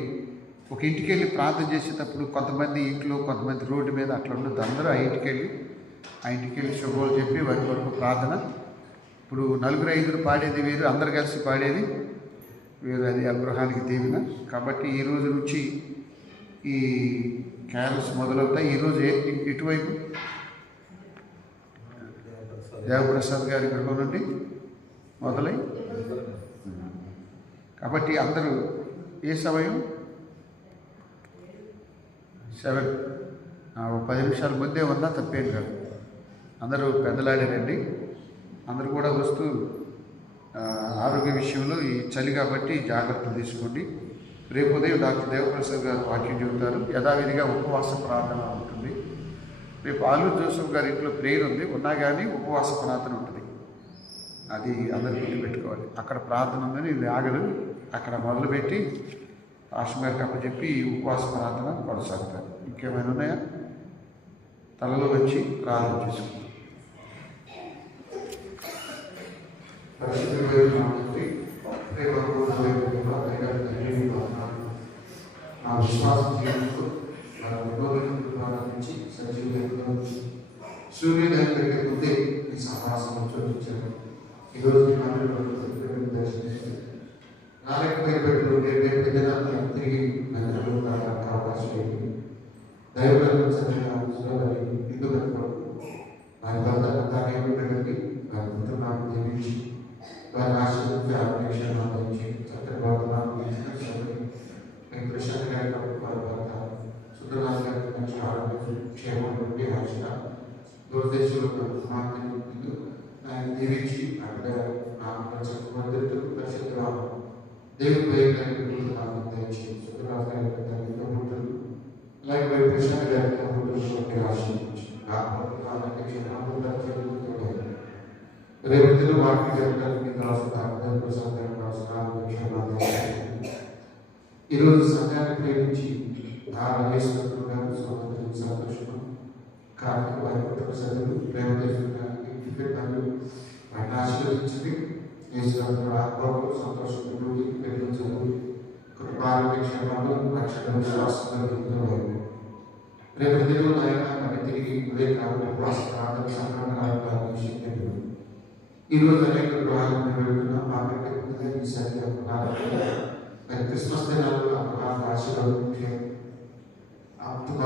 ఒక ఇంటికి వెళ్ళి ప్రార్థన చేసేటప్పుడు కొంతమంది ఇంట్లో, కొంతమంది రోడ్డు మీద అట్లా ఉండదు. అందరూ ఆ ఇంటికి వెళ్ళి శుభ్రం చెప్పి వారి కొరకు ప్రార్థన. ఇప్పుడు 4, 5 పాడేది వేరు, అందరు కలిసి పాడేది వేరు. అది ఆ గృహానికి దీవెన. కాబట్టి ఈ రోజు నుంచి ఈ క్యారల్స్ మొదలవుతాయి. ఈరోజు ఇటువైపు దేవప్రసాద్ గారి గృహం నుండి మొదలై, కాబట్టి అందరూ ఏ సమయం 7, 10 నిమిషాల ముందే ఉన్నా తప్పేం కాదు. అందరూ పెద్దలాడారండి. అందరూ కూడా వస్తూ ఆరోగ్య విషయంలో ఈ చలి కాబట్టి జాగ్రత్తలు తీసుకోండి. రేపు ఉదయం డాక్టర్ దేవప్రసాద్ గారు వాక్యం చెబుతారు. యథావిధిగా ఉపవాస ప్రార్థన ఉంటుంది. రేపు ఆలూరు జోసెఫ్ గారి ఇంట్లో ప్రేయర్ ఉంది, ఉన్నా కానీ ఉపవాస ప్రార్థన ఉంటుంది. అది అందరూ గుర్తుపెట్టుకోవాలి. అక్కడ ప్రార్థన ఉందని ఇది ఆగదు. అక్కడ మొదలుపెట్టి పాస్టర్ గారికి అప్పచెప్పి ఉపవాస ప్రార్థన కొనసాగుతారు. ఇంకేమైనా ఉన్నాయా? తలలో వచ్చి ప్రార్థన చేసుకుంటాం. నా విశ్వాసం జీవితంలో ప్రారంభించి సజీవంగా సూర్యోదయం కంటే ముందే ఈ సమాసం చూపించాను. ఈరోజు దర్శించారు. నాలుగు పెద్దలు తిరిగి నగరంలో రావడానికి అవకాశం ఏంటి? దైవలను వారి వాళ్ళకి వారి కుటుంబాన్ని దీవించి వారి ఆశీర్వదించి ఆరోగ్యం అందించి చక్కటి ప్రశాంత్ గారి వారి భర్త సుందరరాజు గారికి మంచి ఆరోగ్యం క్షేమం నుండి ఆశ దూరదేశంలో ఆయన దీవించి అక్కడ మద్దతు పరిశుద్ధ దేవుని దయచేసి సుందరరాజు గారి పుట్టులు అలాగే వారి ప్రశాంత్ గారి పుట్టులు ఆశీర్వించి రేపు దిన వాటిని జరగడానికి ఈరోజు సంఘాన్ని ప్రేమించి ఆవేశ్వరుడు గారు సంతోషం కార్మిక వారి కుటుంబ సభ్యులు ప్రేమ చేసుకున్నానికి వాటిని ఆశీర్వదించింది. ఆత్మకు సంతోషంతో ప్రేమించదు కుటుంబ ఆరోగ్య క్షేమాలు రక్షణ విశ్వాసంలో రేపు దిన నాయన తిరిగి ఉదయకాలం ఉపవాస ప్రార్థన సంక్రమణాలు ప్రారంభించింది. ఈరోజు అనేక గృహాలను వెళ్తున్నాం. మాకంటే ఈ సరిగ్గా క్రిస్మస్ దినాల్లో ఆశీర్వాదం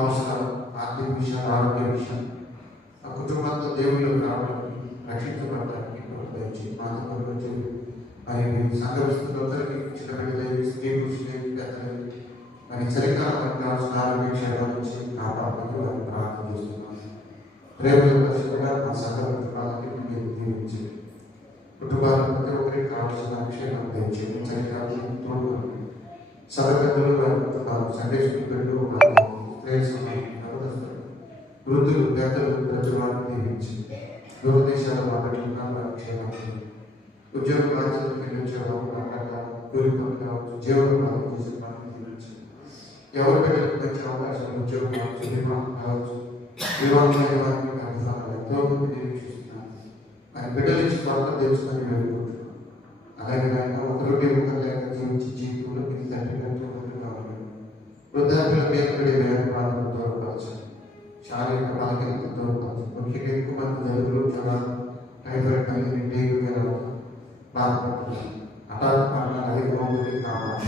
అవసరం, ఆర్థిక విషయాలు, ఆరోగ్య విషయం, ఆ కుటుంబంతో దేవుళ్ళు రావడానికి రక్షించబడటానికి మాతో మరి సంఘవిస్తులందరికీ చిన్నపిల్లలు, స్త్రీ పురుషులు, పెద్దలు మరి చలికాలం కావాల్సిన ఆరోగ్య క్షేమాల నుంచి కాపాడుతూ వారిని ప్రార్థన చేస్తున్నాను. ప్రేమలు పరిశుభ్రంగా మా సంఘాలకి మీరు దీవించి కుటుంబాల ప్రతి ఒక్కరికి కావాల్సిన అక్షేమం తెచ్చింది. చలికాలం తోడు సభ్యులు సండే స్కూల్ వృద్ధులు, పెద్దలు ప్రతి వారిని దీవించి దూరదేశాల వాళ్ళ క్షేమం ఉద్యోగ బాధ్యతలు వెళ్ళొచ్చేవాళ్ళు కూలి పనులు కావచ్చు, జీవనోపాధి చేసే పనులు దీవించి ఎవరి బిడ్డలకు వచ్చే అవకాశం ఉద్యోగం కావచ్చు, వివాహం కావచ్చు, వివాహం అయ్యే వారిని ఎంతో మంది నిరీక్షిస్తున్నాను. ఆయన బిడ్డలు ఇచ్చి కొరత తెలుసుకొని వెళ్ళిపోతున్నాను. అలాగే ఆయన ఒకరికి ఒకరు లేక జీవించి జీవితంలో మీ తండ్రి కంటే ఒకరు కావాలి. వృద్ధాప్యుల మేలుపడే వ్యాపారాలను దూరపరచాలి, శారీరక బాధ్యతలు దూరపరచాలి. ముఖ్యంగా ఎక్కువ మంది జలుబులు, జ్వరాలు, టైఫాయిడ్ కలిగి డేంగ్యూ బాధపడుతున్నారు. హఠాత్ మరణాలు అధికమవుతుంది కావాలి.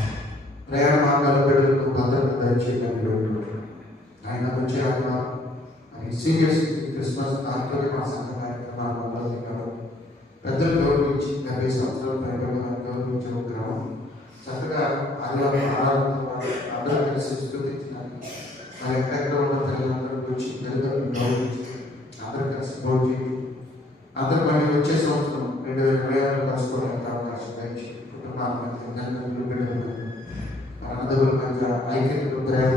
ప్రయాణ మార్గాల బిడ్డలకు భద్రత దయచేయడానికి ఆయన వచ్చే ఆత్మ సీరియస్ క్రిస్మస్ ఆరోగ్య మాసంగ కార్యక్రమాలు అమలు పెద్దలు గౌరవించి 70 సంవత్సరాల పైబడిన గౌరవించిన గ్రామం చక్కగా అందరూ కలిసి స్థుతించినారు. మరి ఎక్కడెక్కడ ఉన్న పిల్లలందరూ వచ్చి తల్లిదండ్రులు గౌరవించి అందరూ కలిసి గౌరవించి అందరూ మళ్ళీ వచ్చే సంవత్సరం 2026 కలుసుకోవడానికి అవకాశం దయచి కుటుంబాల మధ్య తల్లిదండ్రులు బిడ్డలు అన్నదమ్ముల మధ్య ఐక్యతలు ప్రేమ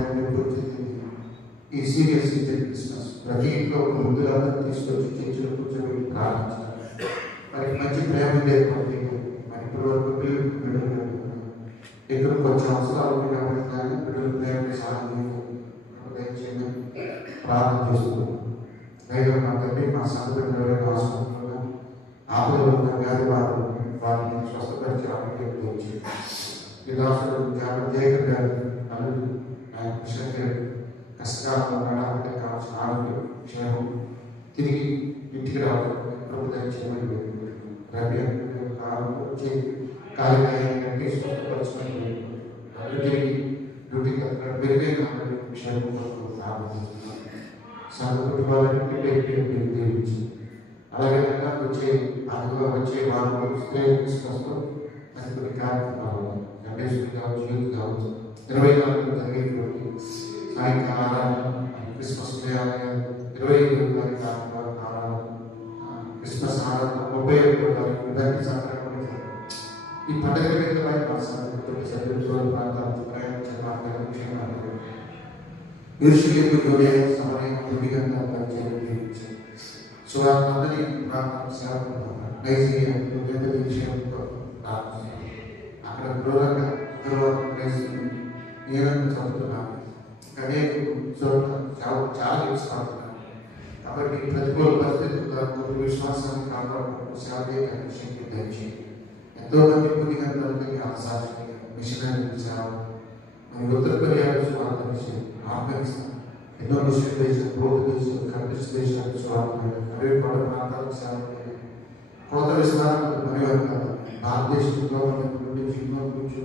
ఈ సీరియస్ క్రిస్మస్ ప్రతి ఇంట్లో వృద్ధులందరూ తీసుకొచ్చి చర్చలో కూర్చోబెట్టి ప్రార్థించారు. మరి మంచి ప్రేమ లేకపోతే మరి ఇప్పటి వరకు పిల్లలు బిడ్డలు ఎక్కడ కొంచెం అవసరాలు ఉన్నాయి కాబట్టి బిడ్డలు ప్రేమ ప్రార్థన చేస్తున్నాం. దైవం మా తండ్రి మా సంఘటనలో హాస్పిటల్లో ఆపదలో ఉన్న వ్యాధి బాధలు వారిని స్వస్థపరిచే ఆరోగ్యం వచ్చి ఈ రాష్ట్రంలో జయకర్ గారు అల్లుడు ఆయన కృష్ణ కష్టకాలంలో నడవాలంటే కావాల్సిన ఆరోగ్యం క్షేమం తిరిగి ఇంటికి రావాలి ప్రభుత్వం చేయమని రవి వచ్చే కార్యక్రమాన్ని స్వస్థపరచమని తిరిగి డ్యూటీకి పెరిగే క్షేమం ప్రారంభిస్తున్నాం. సంఘ కుటుంబాలన్నింటి పేరు దీవించి అలాగే వచ్చే వారంలో క్రిస్మస్లో అది కొన్ని కార్యక్రమాలు వెంకటేశ్వరి కావచ్చు యూత్ కావచ్చు 24 జరిగేటువంటి సాయంకాల ఆరాధన క్రిస్మస్ దేవాలయం 25 ఆరాధన క్రిస్మస్ ఆరాధన 31 తారీఖు సంక్రాంతి ఈ పండుగ మీద మా సంఘ సభ్యులతో ప్రాంతాలకు ప్రయాణించే మార్గాలు క్షేమాలు ఈర్ష్యకు సమయం విభిన్నంగా పరిచయం సువార్తని ప్రార్థన సేవకులు విషయంలో అక్కడ క్రూరంగా నేనంతా చదువుతున్నాను. అనేక చోట్ల చాలా హింసపడుతున్నాను. కాబట్టి ప్రతికూల పరిస్థితుల్లో విశ్వాసాన్ని కాపాడుకుంటూ సేవ చేయడానికి శక్తి ధరించి ఎంతో మంది పుణ్యగంతులకి ఆశాన్ని మిషనరీ సేవ మన ఉత్తర కొరియాలో స్వార్థ విషయం ఆఫ్ఘనిస్తాన్ ఎన్నో ముస్లిం దేశం బౌద్ధ దేశం కమ్యూనిస్ట్ దేశాలకు స్వార్థ అరవై కోట్ల ప్రాంతాలకు సేవ కోత విశ్వాసం పరివర్తన భారతదేశంలో నుండి నుంచి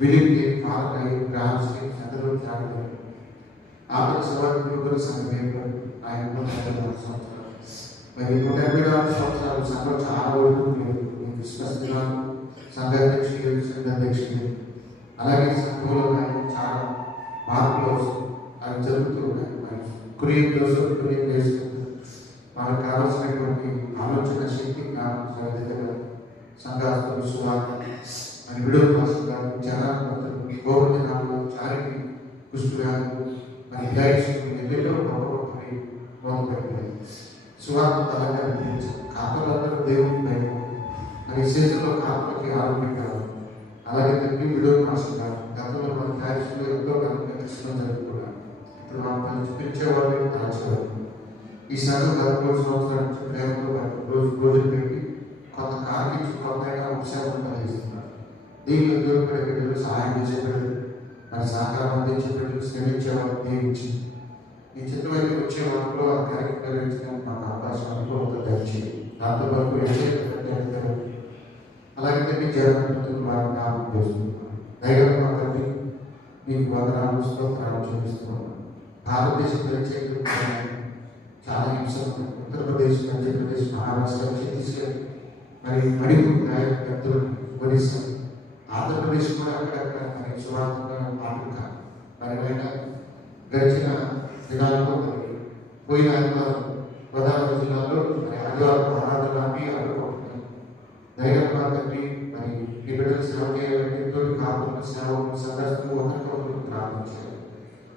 విలిపి భారత గ్రామ్స్ అందరూ త్యాగం ఆపద సభకు సంఘంలో ఆయన 180 సంవత్సరాలు మరి 184 సంవత్సరాలు సంఘం చాలా ఓడిపోలేదు. క్రిస్మస్ దినాలు సంఘాధ్యక్షులు అధ్యక్షులు అలాగే సంఘంలో చాలా మార్పులు అవి జరుగుతూ ఉన్నాయి. కురియన్ చేసుకుంటూ మనకు కావాల్సినటువంటి ఆలోచన శక్తి సంఘాస్తులు సువార్త అని విడుదల పాసులు జనాలు గోవర్ధనాలు చారికి కుష్ఠవ్యాధులు మరి వ్యాధులు ఎన్నెన్నో గొప్పని మోదపడిపోయాయి. సువార్త తలగా అనిపించారు. కాపలందరూ దేవుని భయం మరి శేషంలో కాపలకి ఆరోగ్యం కాదు. అలాగే తండ్రి విడుదల పాసులు కాదు. గతంలో మన ప్యారిస్లో ఎంతో కనిపించడం జరుగుతున్నాను. ఇప్పుడు మనం పెంచేవాళ్ళు దాచేవాళ్ళు ఈ సంఘం 13 సంవత్సరాల నుంచి ప్రేమతో రోజులు పెట్టి కొంత కార్మికులు కొత్తగా ఉత్సాహం కలిగిస్తున్నారు. దీనిలో దూరపడే బిడ్డలు సహాయం చేసే బిడ్డలు మరి సహకారం అందించే బిడ్డలు శ్రమించేవాళ్ళు దీవించి ఈ చిత్రవైపు వచ్చే వాటిలో ఆ కార్యక్రమం నిర్వహించడానికి మాకు అవకాశం అనుభవంతో ధరించింది. దాంతో పాటు అలాగే మీ జగన్మతులు వారిని జ్ఞాపకం చేస్తున్నాను. దైవం మాత్రమే మీకు వందనాలు స్తోత్రాలు చూపిస్తున్నాను. భారతదేశం ప్రత్యేకంగా చాలా హింసలు ఉత్తరప్రదేశ్ మధ్యప్రదేశ్ మహారాష్ట్ర ఛత్తీస్గఢ్ మరి మణిపూర్ ఒరిస్సా ఆంధ్రప్రదేశ్ కూడా అక్కడక్కడ మరి సువార్తగా ఆఫ్రికా మరి గడిచిన దినాల్లో మరి పోయిన ఆదివారం గోదావరి జిల్లాలో మరి ఆదివారం ఆరాధన ఆడుకుంటున్నాయి. ధైర్యంగా తండ్రి మరి ఈ బిడ్డలు సేవ చేయాలంటే తోటి కాపుల సేవలు సందర్శనలు ఒకరికొకరు ప్రారంభించారు.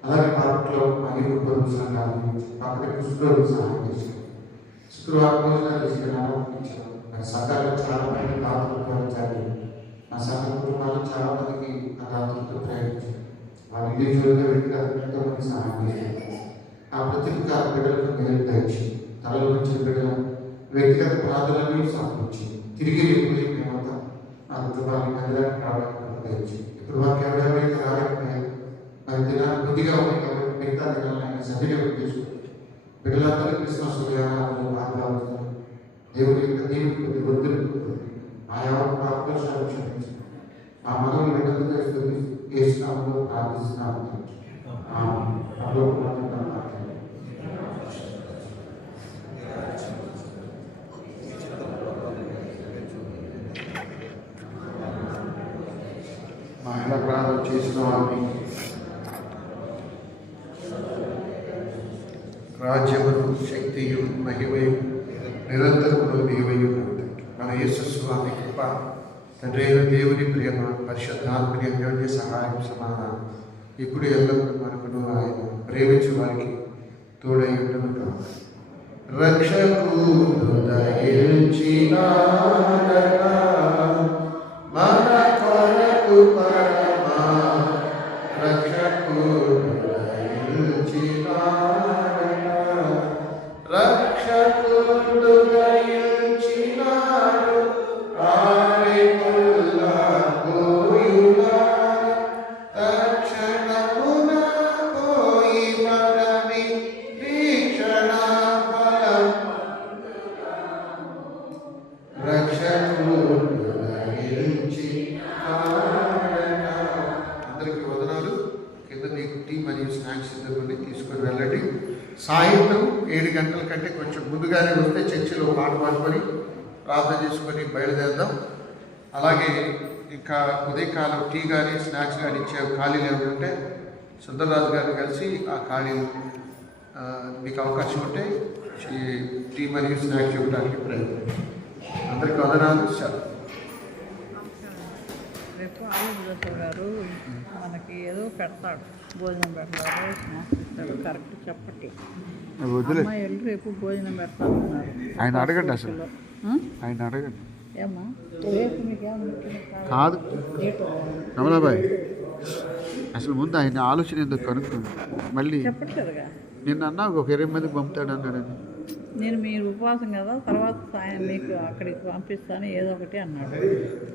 అలాగే పార్టీలో మహిళ సంఘాలు పక్కన కృష్ణుడు సహాయం చేశారు. శుక్రవారం రోజున తీసుకుని సంఘాలు చాలా మంది దాతలు ప్రవహించాలి. ఆ సంఘ కుటుంబాలు చాలా మందికి ఆ దాతలతో ప్రయాణించారు. వాళ్ళ ఇండివిజువల్గా వ్యక్తిగతంగా ఎంతో మంది సహాయం చేశారు. ఆ ప్రతిక బిడ్డలకు మేలు ధరించి తలలో నుంచి బిడ్డల వ్యక్తిగత ప్రార్థనలు సమర్పించి తిరిగి ఎప్పుడు మేమంతా ఆ కుటుంబాన్ని కదడానికి రావడానికి ధరించి ఇప్పుడు వారికి ఎవరెవరైతే రాలేకపోయారు మరి దినాలు కొద్దిగా ఉన్నాయి కాబట్టి మిగతా దినాలను సద్వినియోగం చేసుకుంటారు. బిడ్డలందరూ క్రిస్మస్ ఉదయాలు ఆదివారం దేవుడి యొక్క దేవుడి వద్దులు ఆ యావత్ పాపదోషాలు క్షమించి ఆ మనల్ని విడుదల చేస్తున్నాము ప్రార్థిస్తున్నాము. మహిళ ప్రార్థన చేసిన వారిని రాజ్యమును శక్తియు మహిమయు నిరంతరమును నీవయు మన యేసు స్వామి కృప తండ్రి అయిన దేవుని ప్రేమ పరిశుద్ధాత్మని అన్యోన్య సహాయం సమాధానం ఇప్పుడు ఎల్లప్పుడూ మనకును ఆయన ప్రేమించు వారికి తోడై ఉండను కాదు. రక్షకుడు దయచినాడగా మన కొరకు పరమా రక్షకుడు దయచినాడగా టీ మరియు స్నాక్స్ ఇద్దరు తీసుకొని వెళ్ళండి. సాయంత్రం 7 గంటల కంటే కొంచెం ముందుగానే వస్తే చర్చిలో పాట పాడుకొని ప్రార్థన చేసుకొని బయలుదేరదాం. అలాగే ఇంకా ఉదయకాలం టీ కానీ స్నాక్స్ కానీ ఇచ్చే ఖాళీలు ఏమంటే సుందరరాజు గారిని కలిసి ఆ ఖాళీలు మీకు అవకాశం ఉంటే టీ మరియు స్నాక్స్ ఇవ్వడానికి ప్రయత్నం. అందరికీ వదనాలు. రేపు ఆలోచన గారు మనకి ఏదో పెడతాడు, భోజనం పెడతాడు, స్నాక్స్ ఇస్తాడు. కరెక్ట్ చెప్పండి. అమ్మాయిలు రేపు భోజనం పెడతామన్నారు. ఆయన అడగండి, అసలు ఆయన అడగండి. ఏమ్మా రేపు మీకేమన్నా కాదు కమలాబాయ్, అసలు ముందు ఆయన ఆలోచన ఎందుకు కనుక్కోండి. మళ్ళీ చెప్పండి కదగా, నిన్న అన్నా ఒక 20 మందికి పంపుతాడు అన్నాడని. నేను మీరు ఉపవాసం కదా, తర్వాత సాయం మీకు అక్కడికి పంపిస్తాను ఏదో ఒకటి అన్నాడు.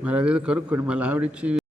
మరి అదేదో కనుక్కోండి. మళ్ళీ ఆవిడిచ్చి